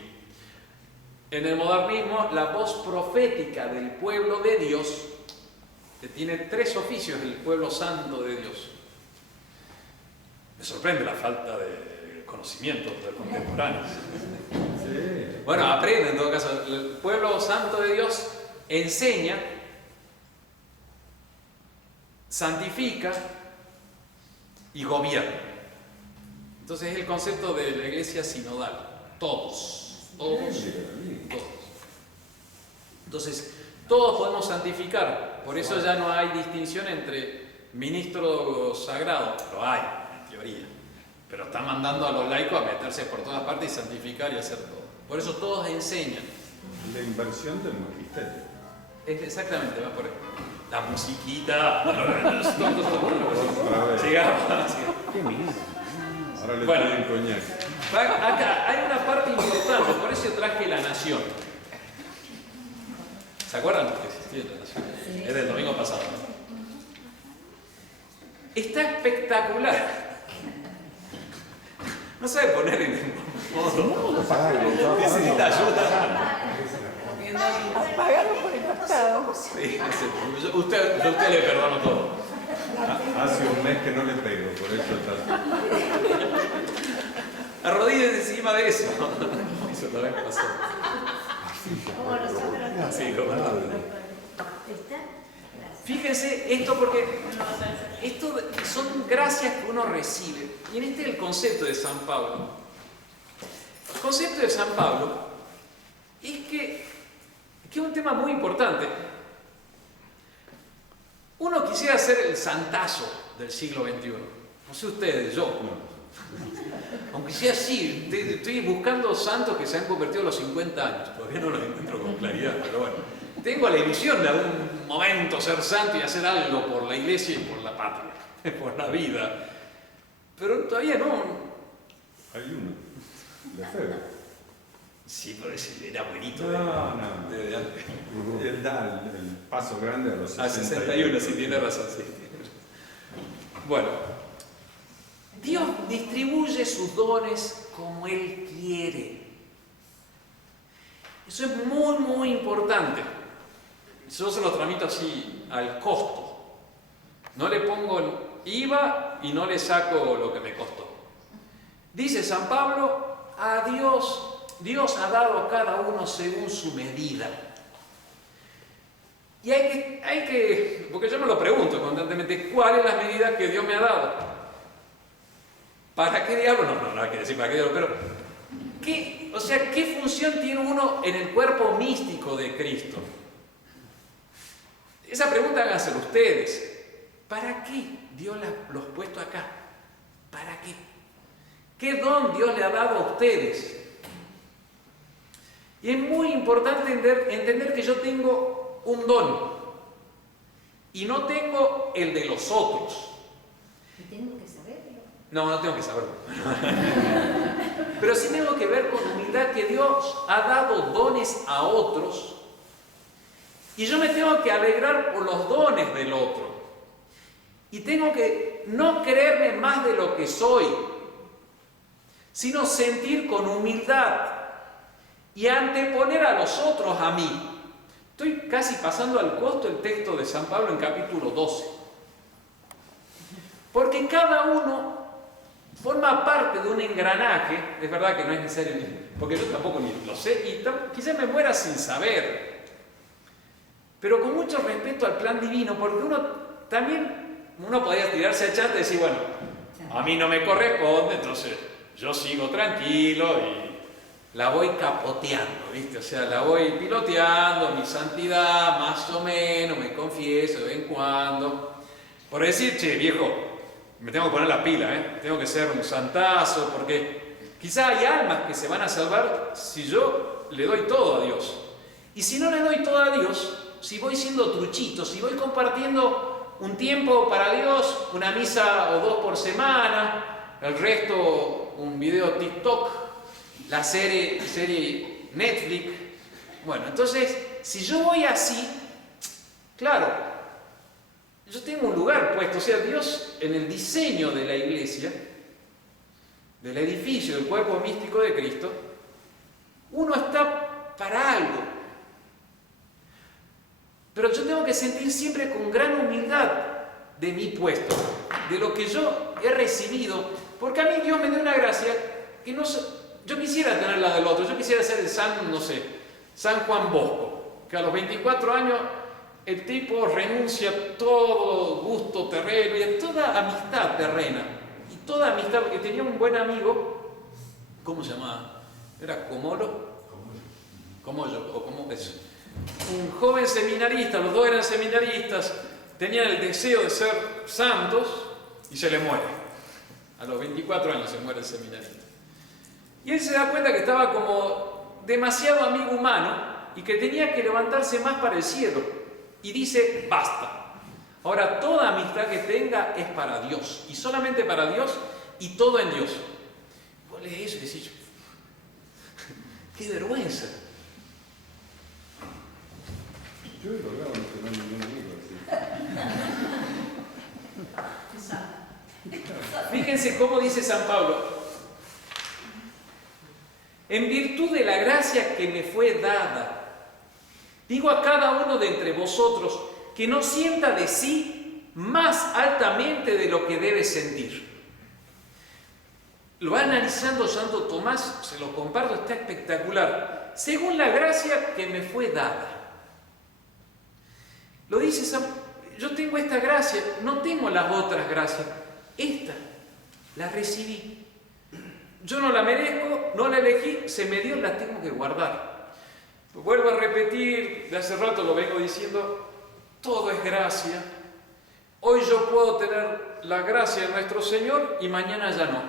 En el modernismo, la voz profética del pueblo de Dios, que tiene tres oficios del pueblo santo de Dios. Me sorprende la falta de conocimiento de los contemporáneos. Sí. Bueno, aprende en todo caso. El pueblo santo de Dios enseña, santifica y gobierna. Entonces es el concepto de la iglesia sinodal. Todos. Entonces, todos podemos santificar. Por eso ya no hay distinción entre ministro sagrado. Lo hay, en teoría. Pero está mandando a los laicos a meterse por todas partes y santificar y hacer todo. Por eso todos enseñan. La inversión del magisterio. Exactamente, va por ahí. La musiquita. Qué miedo. Ahora le Bueno. piden coñac. Acá hay una parte importante, por eso traje La Nación. ¿Se acuerdan que existía La Nación? Es del domingo pasado. Está espectacular. No sabe poner en modo. Necesita ayuda. Apágalo por el costado. Sí, yo usted le perdono todo. Hace un mes que no le pego, por eso está. Arrodíllese encima de eso. Eso también pasó. ¿Cómo lo sabrán? Sí, como no. ¿Está? Fíjense esto porque esto son gracias que uno recibe. Y en este es el concepto de San Pablo. El concepto de San Pablo es que es un tema muy importante. Uno quisiera ser el santazo del siglo XXI. No sé ustedes, yo. Aunque sea así, estoy buscando santos que se han convertido a los 50 años. Todavía no los encuentro con claridad, pero bueno. Tengo la ilusión de algún momento ser santo y hacer algo por la iglesia y por la patria, por la vida. Pero todavía no. Hay uno. Lefebvre. Sí, pero ese era buenito. No. De antes. Él da el paso grande a los 61. A 61, sí, tiene razón, sí. Bueno, Dios distribuye sus dones como Él quiere. Eso es muy, muy importante. Yo se lo tramito así, al costo. No le pongo IVA y no le saco lo que me costó. Dice San Pablo, a Dios ha dado a cada uno según su medida. Y hay que, porque yo me lo pregunto constantemente, ¿cuál es la medida que Dios me ha dado? ¿Para qué diablo? No hay que decir para qué diablo, pero ¿qué función tiene uno en el cuerpo místico de Cristo? Esa pregunta hágansela ustedes. ¿Para qué Dios los ha puesto acá? ¿Para qué? ¿Qué don Dios le ha dado a ustedes? Y es muy importante entender que yo tengo un don y no tengo el de los otros. Y tengo que saberlo. No tengo que saberlo. Pero sí tengo que ver con humildad que Dios ha dado dones a otros y yo me tengo que alegrar por los dones del otro. Y tengo que no creerme más de lo que soy, sino sentir con humildad y anteponer a los otros a mí. Estoy casi pasando al costo el texto de San Pablo en capítulo 12. Porque cada uno forma parte de un engranaje. Es verdad que no es necesario, porque yo tampoco ni lo sé y quizás me muera sin saber. Pero con mucho respeto al plan divino, porque uno podría tirarse a chanta y decir, bueno, a mí no me corresponde, entonces yo sigo tranquilo y la voy capoteando, ¿viste? O sea, la voy piloteando, mi santidad, más o menos, me confieso de vez en cuando. Por decir, che, viejo, me tengo que poner la pila, tengo que ser un santazo, porque quizá hay almas que se van a salvar si yo le doy todo a Dios. Y si no le doy todo a Dios, si voy siendo truchito, si voy compartiendo un tiempo para Dios, una misa o dos por semana, el resto un video TikTok, la serie Netflix. Bueno, entonces, si yo voy así, claro, yo tengo un lugar puesto. O sea, Dios en el diseño de la iglesia, del edificio, del cuerpo místico de Cristo, uno está para algo. Pero yo tengo que sentir siempre con gran humildad de mi puesto, de lo que yo he recibido, porque a mí Dios me dio una gracia que no sé, yo quisiera tener la del otro, yo quisiera ser el San Juan Bosco, que a los 24 años el tipo renuncia a todo gusto terreno y a toda amistad terrena toda amistad, porque tenía un buen amigo, ¿cómo se llamaba? ¿Era Comolo? Comollo, o como es. Un joven seminarista, los dos eran seminaristas, tenían el deseo de ser santos y se le muere. A los 24 años se muere el seminarista. Y él se da cuenta que estaba como demasiado amigo humano y que tenía que levantarse más para el cielo. Y dice, basta. Ahora, toda amistad que tenga es para Dios, y solamente para Dios, y todo en Dios. Vos lees eso y decís, ¡qué vergüenza! Yo he logrado no tener ningún amigo así. Fíjense cómo dice San Pablo. En virtud de la gracia que me fue dada, digo a cada uno de entre vosotros que no sienta de sí más altamente de lo que debe sentir. Lo va analizando Santo Tomás, se lo comparto, está espectacular. Según la gracia que me fue dada. Lo dice San, yo tengo esta gracia, no tengo las otras gracias. Esta la recibí. Yo no la merezco, no la elegí, se me dio, la tengo que guardar. Vuelvo a repetir, de hace rato lo vengo diciendo, todo es gracia. Hoy yo puedo tener la gracia de nuestro Señor y mañana ya no.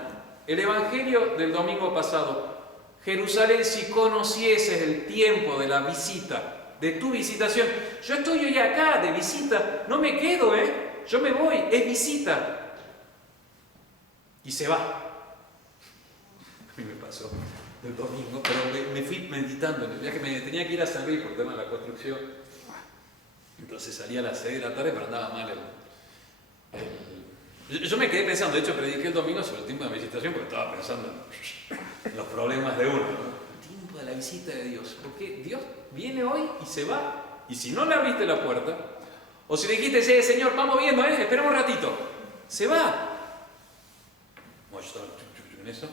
El Evangelio del domingo pasado. Jerusalén, si conocieses el tiempo de la visita, de tu visitación. Yo estoy hoy acá de visita, no me quedo, yo me voy, es visita. Y se va. A mí me pasó el domingo, pero me fui meditando, ya que me tenía que ir a San Luis por el tema de la construcción. Entonces salía a las 6 de la tarde, pero andaba mal yo me quedé pensando, de hecho prediqué el domingo sobre el tiempo de la visitación, porque estaba pensando en los problemas de uno, ¿no? El tiempo de la visita de Dios, porque Dios viene hoy y se va, y si no le abriste la puerta, o si le dijiste, Señor, vamos viendo, espera un ratito, se va. Bueno, yo estaba en eso,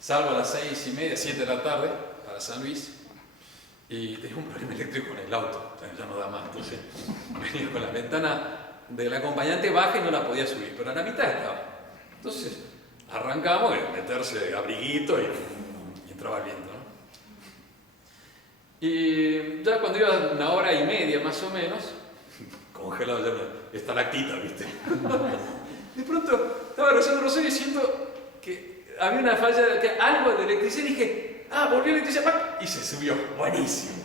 salgo a las 6:30, 7 de la tarde, para San Luis, y tenía un problema eléctrico con el auto, ya no da más, entonces venía con la ventana del acompañante baja y no la podía subir, pero a la mitad estaba. Entonces arrancamos, meterse abriguito y entraba el viento, ¿no? Y ya cuando iba 1 hora y media más o menos, congelado ya estalactita, ¿viste? De pronto estaba rezando el rosario y siento que había una falla, que algo de electricidad, y dije, volvió la electricidad, y se subió, buenísimo.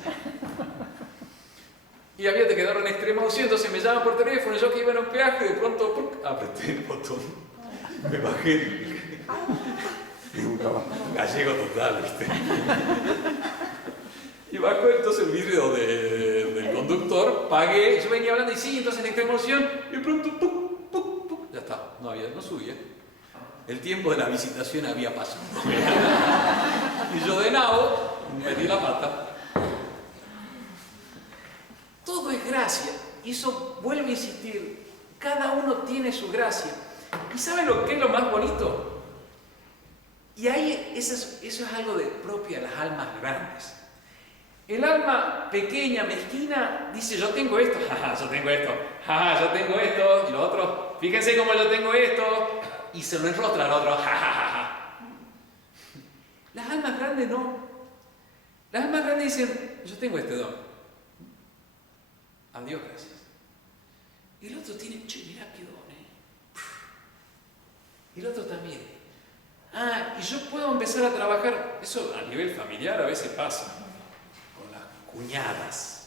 Y había que quedar en extrema opción, entonces me llaman por teléfono, yo que iba en un peaje, de pronto apreté el botón, me bajé, gallego total, ¿viste? Y bajó entonces el vidrio del conductor, pagué, yo venía hablando y sí, entonces en extrema opción, y de pronto, ya está, no subía. El tiempo de la visitación había pasado. Y yo de nabo metí la pata. Todo es gracia. Y eso, vuelvo a insistir, cada uno tiene su gracia. ¿Y saben lo que es lo más bonito? Y ahí eso es algo de propio a las almas grandes. El alma pequeña, mezquina, dice, yo tengo esto, yo tengo esto, yo tengo esto, y lo otro, fíjense cómo yo tengo esto, y se lo enrotra al otro, Las almas grandes no. Las almas grandes dicen, yo tengo este don. Adiós, gracias. Y el otro tiene, mirá qué don, Y el otro también. Y yo puedo empezar a trabajar, eso a nivel familiar a veces pasa, con las cuñadas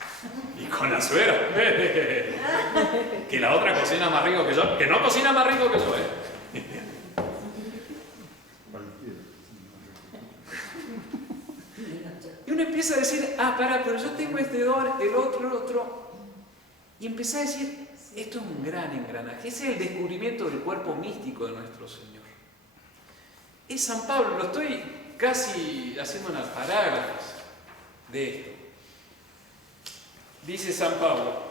y con la suegra. Que la otra cocina más rico que yo, que no cocina más rico que yo, Y uno empieza a decir, pero yo tengo este don, el otro. Y empecé a decir, esto es un gran engranaje. Ese es el descubrimiento del cuerpo místico de nuestro Señor. Es San Pablo, lo estoy casi haciendo unas parágrafos de esto. Dice San Pablo,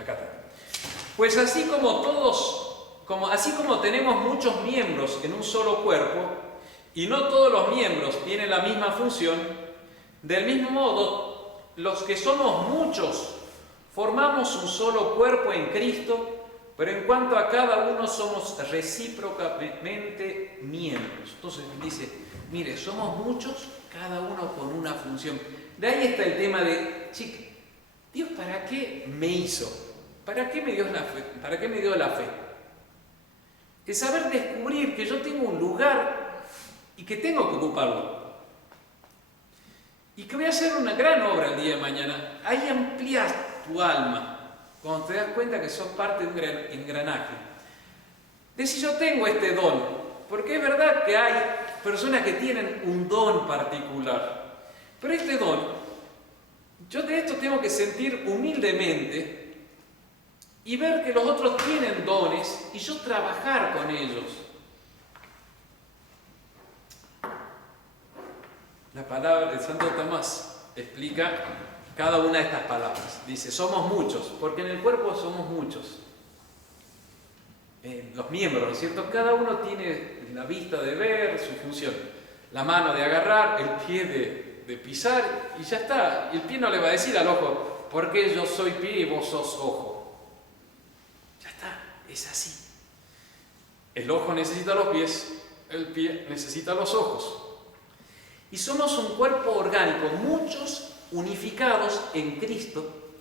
acá está. Pues así como tenemos muchos miembros en un solo cuerpo, y no todos los miembros tienen la misma función, del mismo modo, los que somos muchos, Formamos un solo cuerpo en Cristo, pero en cuanto a cada uno somos recíprocamente miembros. Entonces dice, mire, somos muchos, cada uno con una función. De ahí está el tema de, chica, Dios, ¿para qué me hizo? ¿Para qué me dio la fe? ¿Para qué me dio la fe? Es saber descubrir que yo tengo un lugar y que tengo que ocuparlo. Y que voy a hacer una gran obra el día de mañana. Ahí amplías tu alma cuando te das cuenta que sos parte de un engranaje. Decís, yo tengo este don, porque es verdad que hay personas que tienen un don particular, pero este don, yo de esto tengo que sentir humildemente y ver que los otros tienen dones y yo trabajar con ellos. La palabra de Santo Tomás explica cada una de estas palabras. Dice, somos muchos, porque en el cuerpo somos muchos. Los miembros, ¿no es cierto? Cada uno tiene la vista de ver, su función. La mano de agarrar, el pie de pisar y ya está. Y el pie no le va a decir al ojo, porque yo soy pie y vos sos ojo. Ya está, es así. El ojo necesita los pies, el pie necesita los ojos. Y somos un cuerpo orgánico, muchos unificados en Cristo.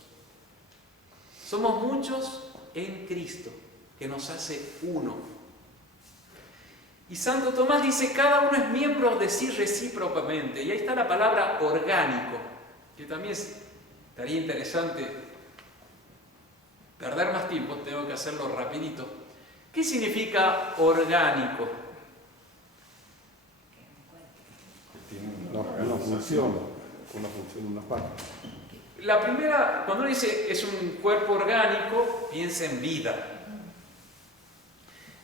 Somos muchos en Cristo, que nos hace uno. Y Santo Tomás dice, cada uno es miembro de sí recíprocamente. Y ahí está la palabra orgánico, que también estaría interesante perder más tiempo, tengo que hacerlo rapidito. ¿Qué significa orgánico? Una función, una parte. La primera, cuando uno dice es un cuerpo orgánico, piensa en vida.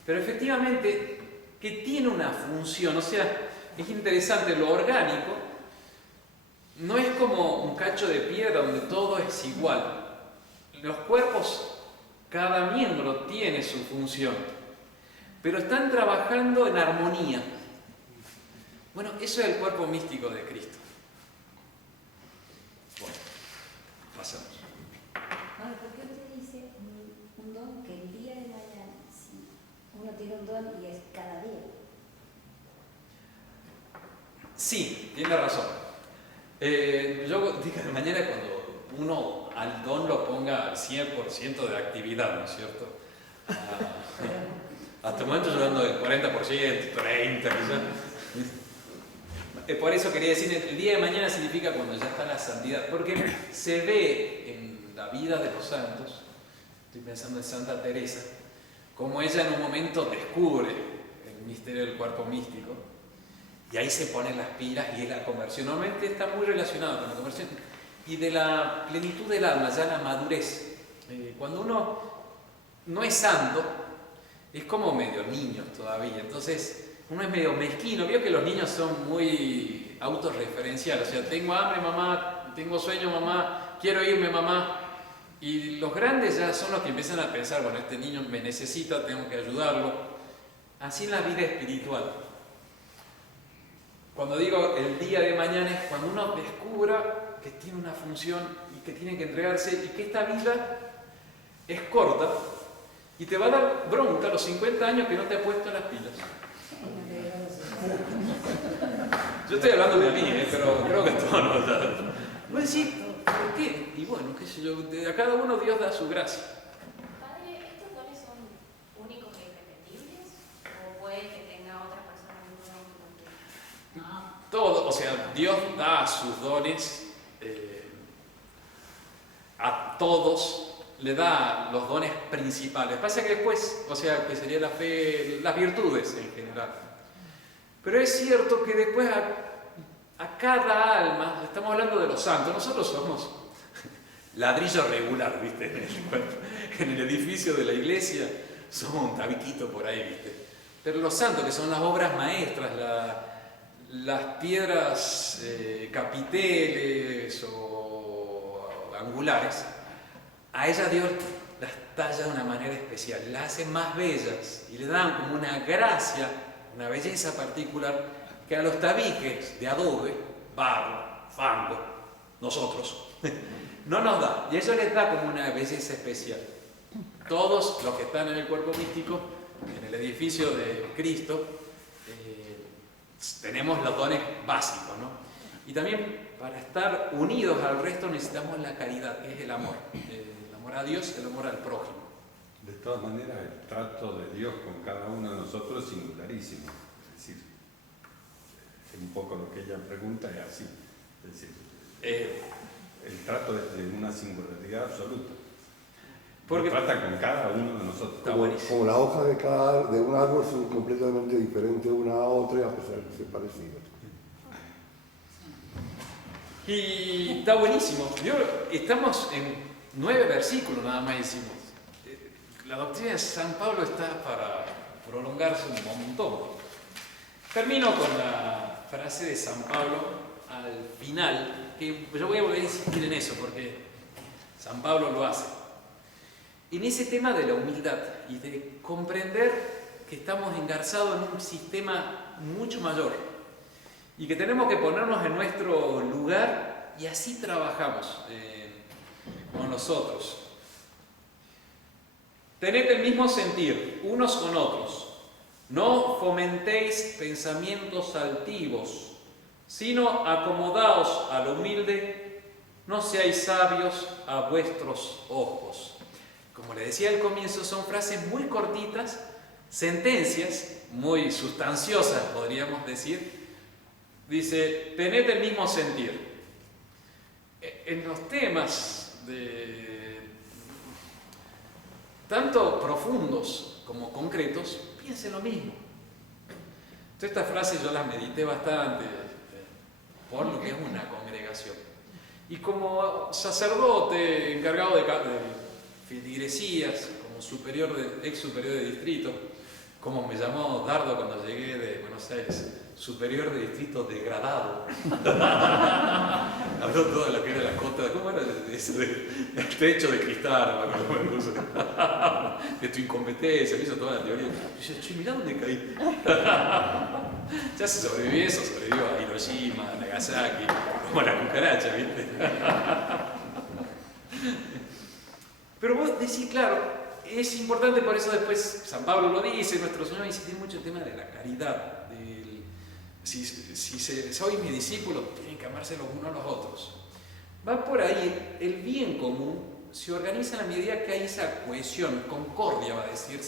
Pero efectivamente, que tiene una función, o sea, es interesante, lo orgánico no es como un cacho de piedra donde todo es igual. Los cuerpos, cada miembro tiene su función, pero están trabajando en armonía. Bueno, eso es el cuerpo místico de Cristo. Bueno, pasamos. Bueno, ¿por qué usted dice un don que el día de mañana, si uno tiene un don y es cada día? Sí, tiene razón. Yo digo de mañana cuando uno al don lo ponga al 100% de actividad, ¿no es cierto? Hasta el momento yo ando del 40%, 30%, quizás. Por eso quería decir, el día de mañana significa cuando ya está la santidad, porque se ve en la vida de los santos, estoy pensando en Santa Teresa, como ella en un momento descubre el misterio del cuerpo místico, y ahí se ponen las pilas y es la conversión. Normalmente está muy relacionado con la conversión y de la plenitud del alma, ya la madurez. Cuando uno no es santo, es como medio niño todavía, entonces uno es medio mezquino. Veo que los niños son muy autorreferenciales, o sea, tengo hambre mamá, tengo sueño mamá, quiero irme mamá, y los grandes ya son los que empiezan a pensar, bueno, este niño me necesita, tengo que ayudarlo. Así en la vida espiritual. Cuando digo el día de mañana es cuando uno descubra que tiene una función y que tiene que entregarse y que esta vida es corta y te va a dar bronca a los 50 años que no te ha puesto las pilas. Yo estoy hablando de mí, pero creo que esto no. Voy a decir, ¿por qué? Y bueno, qué sé yo, a cada uno Dios da su gracia. Padre, ¿estos dones son únicos e irrepetibles? ¿O puede que tenga otra persona un don? Todo, o sea, Dios da sus dones a todos, le da los dones principales. Pasa que después, o sea, que sería la fe, las virtudes en general. Pero es cierto que después a cada alma, estamos hablando de los santos, nosotros somos ladrillo regular, ¿viste? En el edificio de la iglesia somos un tabiquito por ahí, ¿viste? Pero los santos, que son las obras maestras, las piedras capiteles o angulares, a ellas Dios las talla de una manera especial, las hace más bellas y le dan como una gracia, una belleza particular que a los tabiques de adobe, barro, fango, nosotros, no nos da. Y eso les da como una belleza especial. Todos los que están en el cuerpo místico, en el edificio de Cristo, tenemos los dones básicos, ¿no? Y también para estar unidos al resto necesitamos la caridad, que es el amor a Dios, el amor al prójimo. De todas maneras, el trato de Dios con cada uno de nosotros es singularísimo. Es decir, es un poco lo que ella pregunta, es así. Es decir, el trato es de una singularidad absoluta. Porque trata con cada uno de nosotros. Como la hoja de un árbol son completamente diferentes una a otra, a pesar de ser parecidas. Y está buenísimo. Estamos en 9 versículos nada más hicimos. La doctrina de San Pablo está para prolongarse un montón. Termino con la frase de San Pablo al final, que yo voy a volver a insistir en eso porque San Pablo lo hace. En ese tema de la humildad y de comprender que estamos engarzados en un sistema mucho mayor y que tenemos que ponernos en nuestro lugar y así trabajamos con nosotros. Tened el mismo sentir unos con otros. No fomentéis pensamientos altivos, sino acomodaos a lo humilde. No seáis sabios a vuestros ojos. Como le decía al comienzo, son frases muy cortitas, sentencias muy sustanciosas, podríamos decir. Dice, tened el mismo sentir. En los temas tanto profundos como concretos, piensen lo mismo. Entonces, estas frases yo las medité bastante por lo que es una congregación. Y como sacerdote encargado de feligresías, como ex superior de distrito, como me llamó Dardo cuando llegué de Buenos Aires, superior de distrito degradado. Habló todo de lo que era la cota, ¿cómo era? El techo de cristal, de tu incompetencia, me hizo toda la teoría. Y yo, che, mirá dónde caí. Ya se sobrevivió eso, sobrevivió a Hiroshima, a Nagasaki, como la cucaracha, ¿viste? Pero vos decís, claro, es importante, por eso después San Pablo lo dice, nuestro Señor insiste mucho en el tema de la caridad. Si sois mi discípulo, tienen que amarse los unos a los otros. Va por ahí, el bien común se organiza en la medida que hay esa cohesión, concordia, va a decir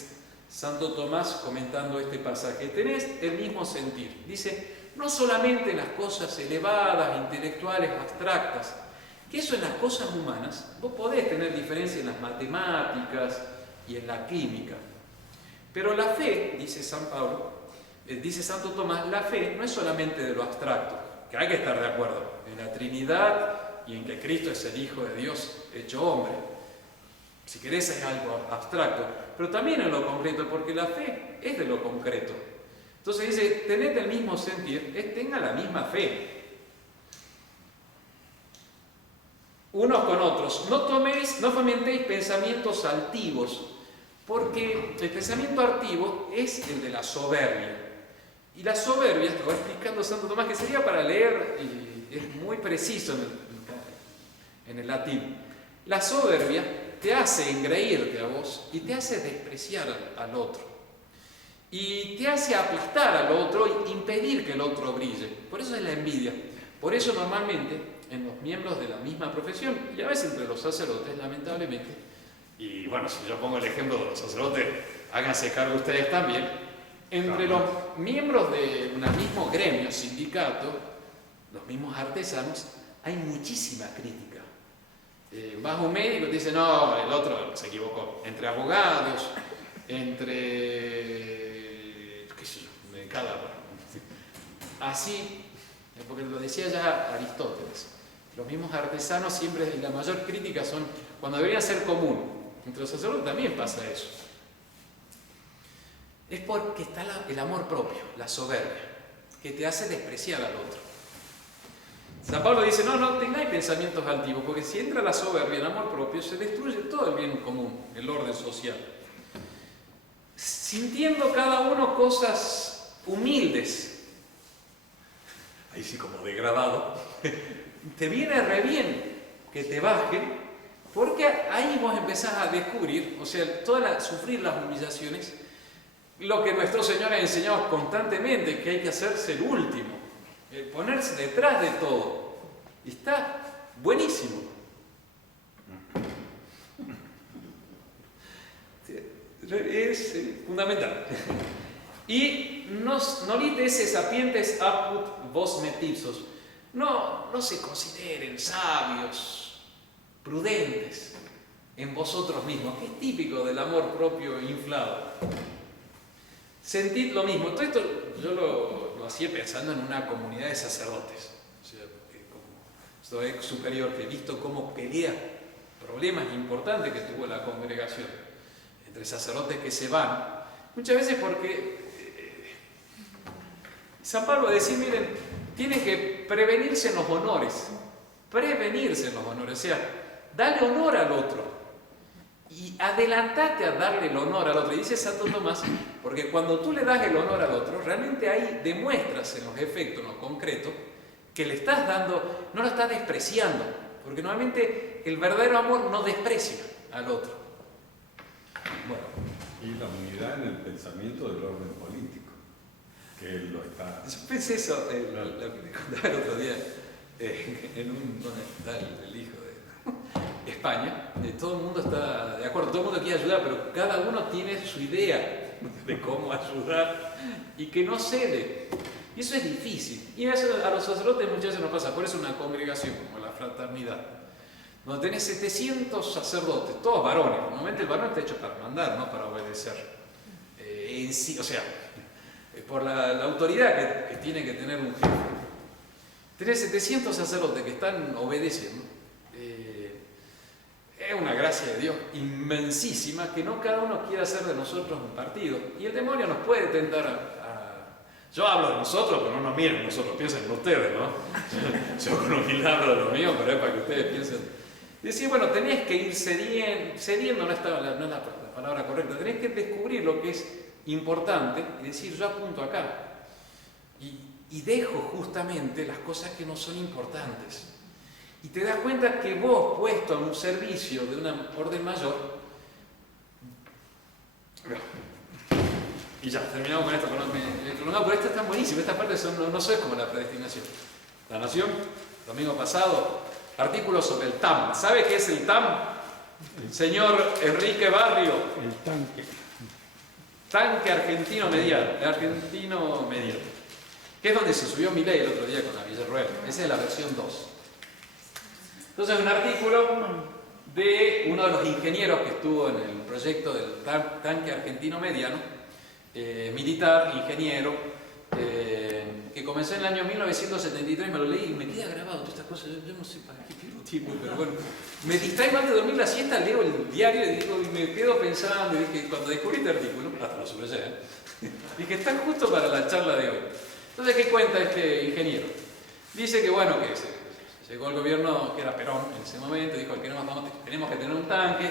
Santo Tomás comentando este pasaje. Tenés el mismo sentir. Dice, no solamente en las cosas elevadas, intelectuales, abstractas, que eso en las cosas humanas, vos podés tener diferencia en las matemáticas y en la química. Pero la fe, dice San Pablo, dice Santo Tomás, la fe no es solamente de lo abstracto, que hay que estar de acuerdo en la Trinidad y en que Cristo es el Hijo de Dios hecho hombre. Si querés es algo abstracto, pero también en lo concreto, porque la fe es de lo concreto. Entonces dice, tened el mismo sentir, tenga la misma fe. Unos con otros, no fomentéis pensamientos altivos, porque el pensamiento altivo es el de la soberbia. Y la soberbia, lo va explicando Santo Tomás, que sería para leer, y es muy preciso en el latín. La soberbia te hace engreírte a vos y te hace despreciar al otro. Y te hace aplastar al otro e impedir que el otro brille. Por eso es la envidia. Por eso normalmente en los miembros de la misma profesión, y a veces entre los sacerdotes, lamentablemente, y bueno, si yo pongo el ejemplo de los sacerdotes, háganse cargo ustedes también, entre los miembros de un mismo gremio, sindicato, los mismos artesanos, hay muchísima crítica. Vas a un médico y te dice, no, el otro se equivocó. Entre abogados, entre, qué sé yo, de cada... Así, porque lo decía ya Aristóteles, los mismos artesanos siempre, la mayor crítica son, cuando debería ser común, entre los sacerdotes también pasa eso. Es porque está el amor propio, la soberbia, que te hace despreciar al otro. San Pablo dice, no tengáis pensamientos altivos, porque si entra la soberbia, el amor propio, se destruye todo el bien común, el orden social. Sintiendo cada uno cosas humildes, ahí sí como degradado, te viene re bien que te bajen, porque ahí vos empezás a descubrir, o sea, sufrir las humillaciones, lo que nuestro Señor ha enseñado constantemente, que hay que hacerse el último, ponerse detrás de todo. Y está buenísimo. Es fundamental. Y nolite esse sapientes apud vos metipsos. No se consideren sabios, prudentes en vosotros mismos, que es típico del amor propio inflado. Sentid lo mismo. Todo esto yo lo hacía pensando en una comunidad de sacerdotes. O sea, como estoy superior, que he visto cómo pelea problemas importantes que tuvo la congregación entre sacerdotes que se van, muchas veces porque San Pablo decía, miren, tienen que prevenirse en los honores, o sea, dale honor al otro y adelantate a darle el honor al otro. Y dice Santo Tomás, porque cuando tú le das el honor al otro, realmente ahí demuestras en los efectos, en lo concreto, que le estás dando, no lo estás despreciando, porque normalmente el verdadero amor no desprecia al otro. Bueno. Y la unidad en el pensamiento del orden político, que él lo está... Yo pensé eso, lo que te contaba el otro día, donde está el hijo de España, todo el mundo está de acuerdo, todo el mundo quiere ayudar, pero cada uno tiene su idea de cómo ayudar y que no cede. Y eso es difícil. Y eso a los sacerdotes muchas veces nos pasa. Por eso una congregación como la fraternidad, donde tenés 700 sacerdotes, todos varones. Normalmente el varón está hecho para mandar, no para obedecer. En sí, o sea, por la autoridad que tiene que tener un jefe. Tenés 700 sacerdotes que están obedeciendo. Es una gracia de Dios inmensísima que no cada uno quiera hacer de nosotros un partido. Y el demonio nos puede tentar Yo hablo de nosotros, pero no nos miren nosotros, piensen en ustedes, ¿no? Yo con humildad hablo de lo mío, pero es para que ustedes piensen. Y decir, bueno, tenés que ir cediendo, no es la palabra correcta, tenés que descubrir lo que es importante y decir, yo apunto acá. Y dejo justamente las cosas que no son importantes. Y te das cuenta que vos, puesto a un servicio de una orden mayor, y ya, terminamos con esto, pero esta está buenísima, esta parte no es como la predestinación. La Nación, domingo pasado, artículo sobre el TAM. ¿Sabe qué es el TAM? Señor Enrique Barrio. El tanque. Tanque argentino medial, que es donde se subió Milei el otro día con la Villarroel. Esa es la versión 2. Entonces, un artículo de uno de los ingenieros que estuvo en el proyecto del tanque argentino mediano, militar, ingeniero, que comenzó en el año 1973, me lo leí y me queda grabado todas estas cosas. Yo no sé para qué quiero tiempo, pero bueno, me distraigo antes de dormir la siesta, leo el diario y me quedo pensando. Y dije, cuando descubrí este artículo, hasta lo subrayé, dije, está justo para la charla de hoy. Entonces, ¿qué cuenta este ingeniero? Dice que, bueno, que llegó el gobierno, que era Perón en ese momento, dijo que tenemos que tener un tanque.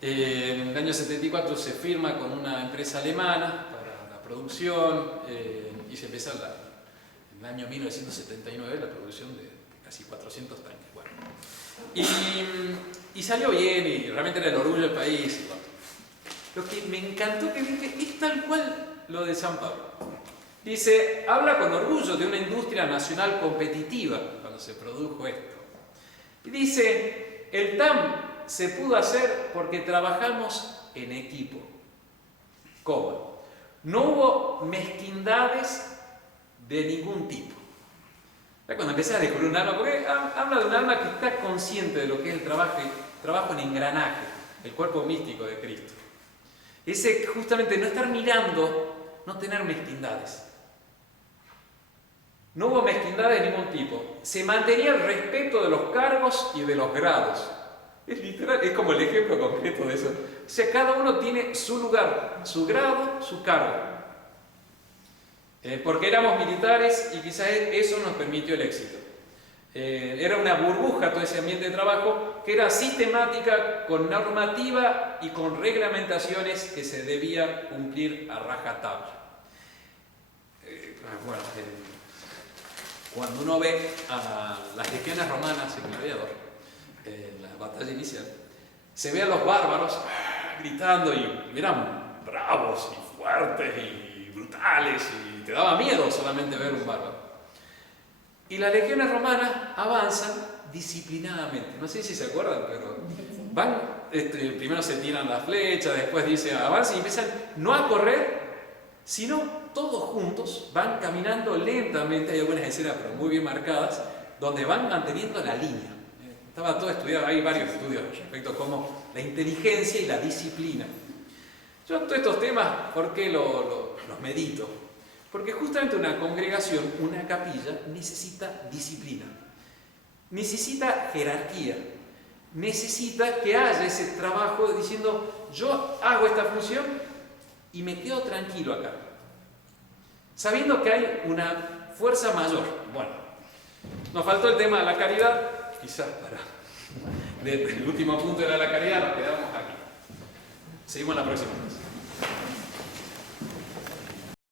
En el año 74 se firma con una empresa alemana para la producción y se empieza en el año 1979 la producción de casi 400 tanques. Bueno, y salió bien y realmente era el orgullo del país. Lo que me encantó que dije es tal cual lo de San Pablo. Dice, habla con orgullo de una industria nacional competitiva cuando se produjo esto. Y dice, el TAM se pudo hacer porque trabajamos en equipo. ¿Cómo? No hubo mezquindades de ningún tipo. Cuando empecé a descubrir un alma, porque habla de un alma que está consciente de lo que es el trabajo en engranaje, el cuerpo místico de Cristo. Ese justamente no estar mirando, no tener mezquindades. No hubo mezquindades de ningún tipo. Se mantenía el respeto de los cargos y de los grados. Es literal, es como el ejemplo concreto de eso. O sea, cada uno tiene su lugar, su grado, su cargo. Porque éramos militares y quizás eso nos permitió el éxito. Era una burbuja todo ese ambiente de trabajo que era sistemática, con normativa y con reglamentaciones que se debía cumplir a rajatabla. cuando uno ve a las legiones romanas en Gladiador, en la batalla inicial, se ve a los bárbaros gritando y eran bravos y fuertes y brutales y te daba miedo solamente ver un bárbaro. Y las legiones romanas avanzan disciplinadamente. No sé si se acuerdan, pero van, primero se tiran las flechas, después dice avanzan y empiezan no a correr, sino todos juntos van caminando lentamente. Hay algunas escenas pero muy bien marcadas, donde van manteniendo la línea. Estaba todo estudiado, hay varios estudios respecto a cómo la inteligencia y la disciplina. Yo todos estos temas, ¿por qué los medito? Porque justamente una congregación, una capilla, necesita disciplina, necesita jerarquía, necesita que haya ese trabajo diciendo, yo hago esta función y me quedo tranquilo acá, sabiendo que hay una fuerza mayor. Bueno, nos faltó el tema de la caridad, quizás el último punto era la caridad, nos quedamos aquí. Seguimos la próxima vez.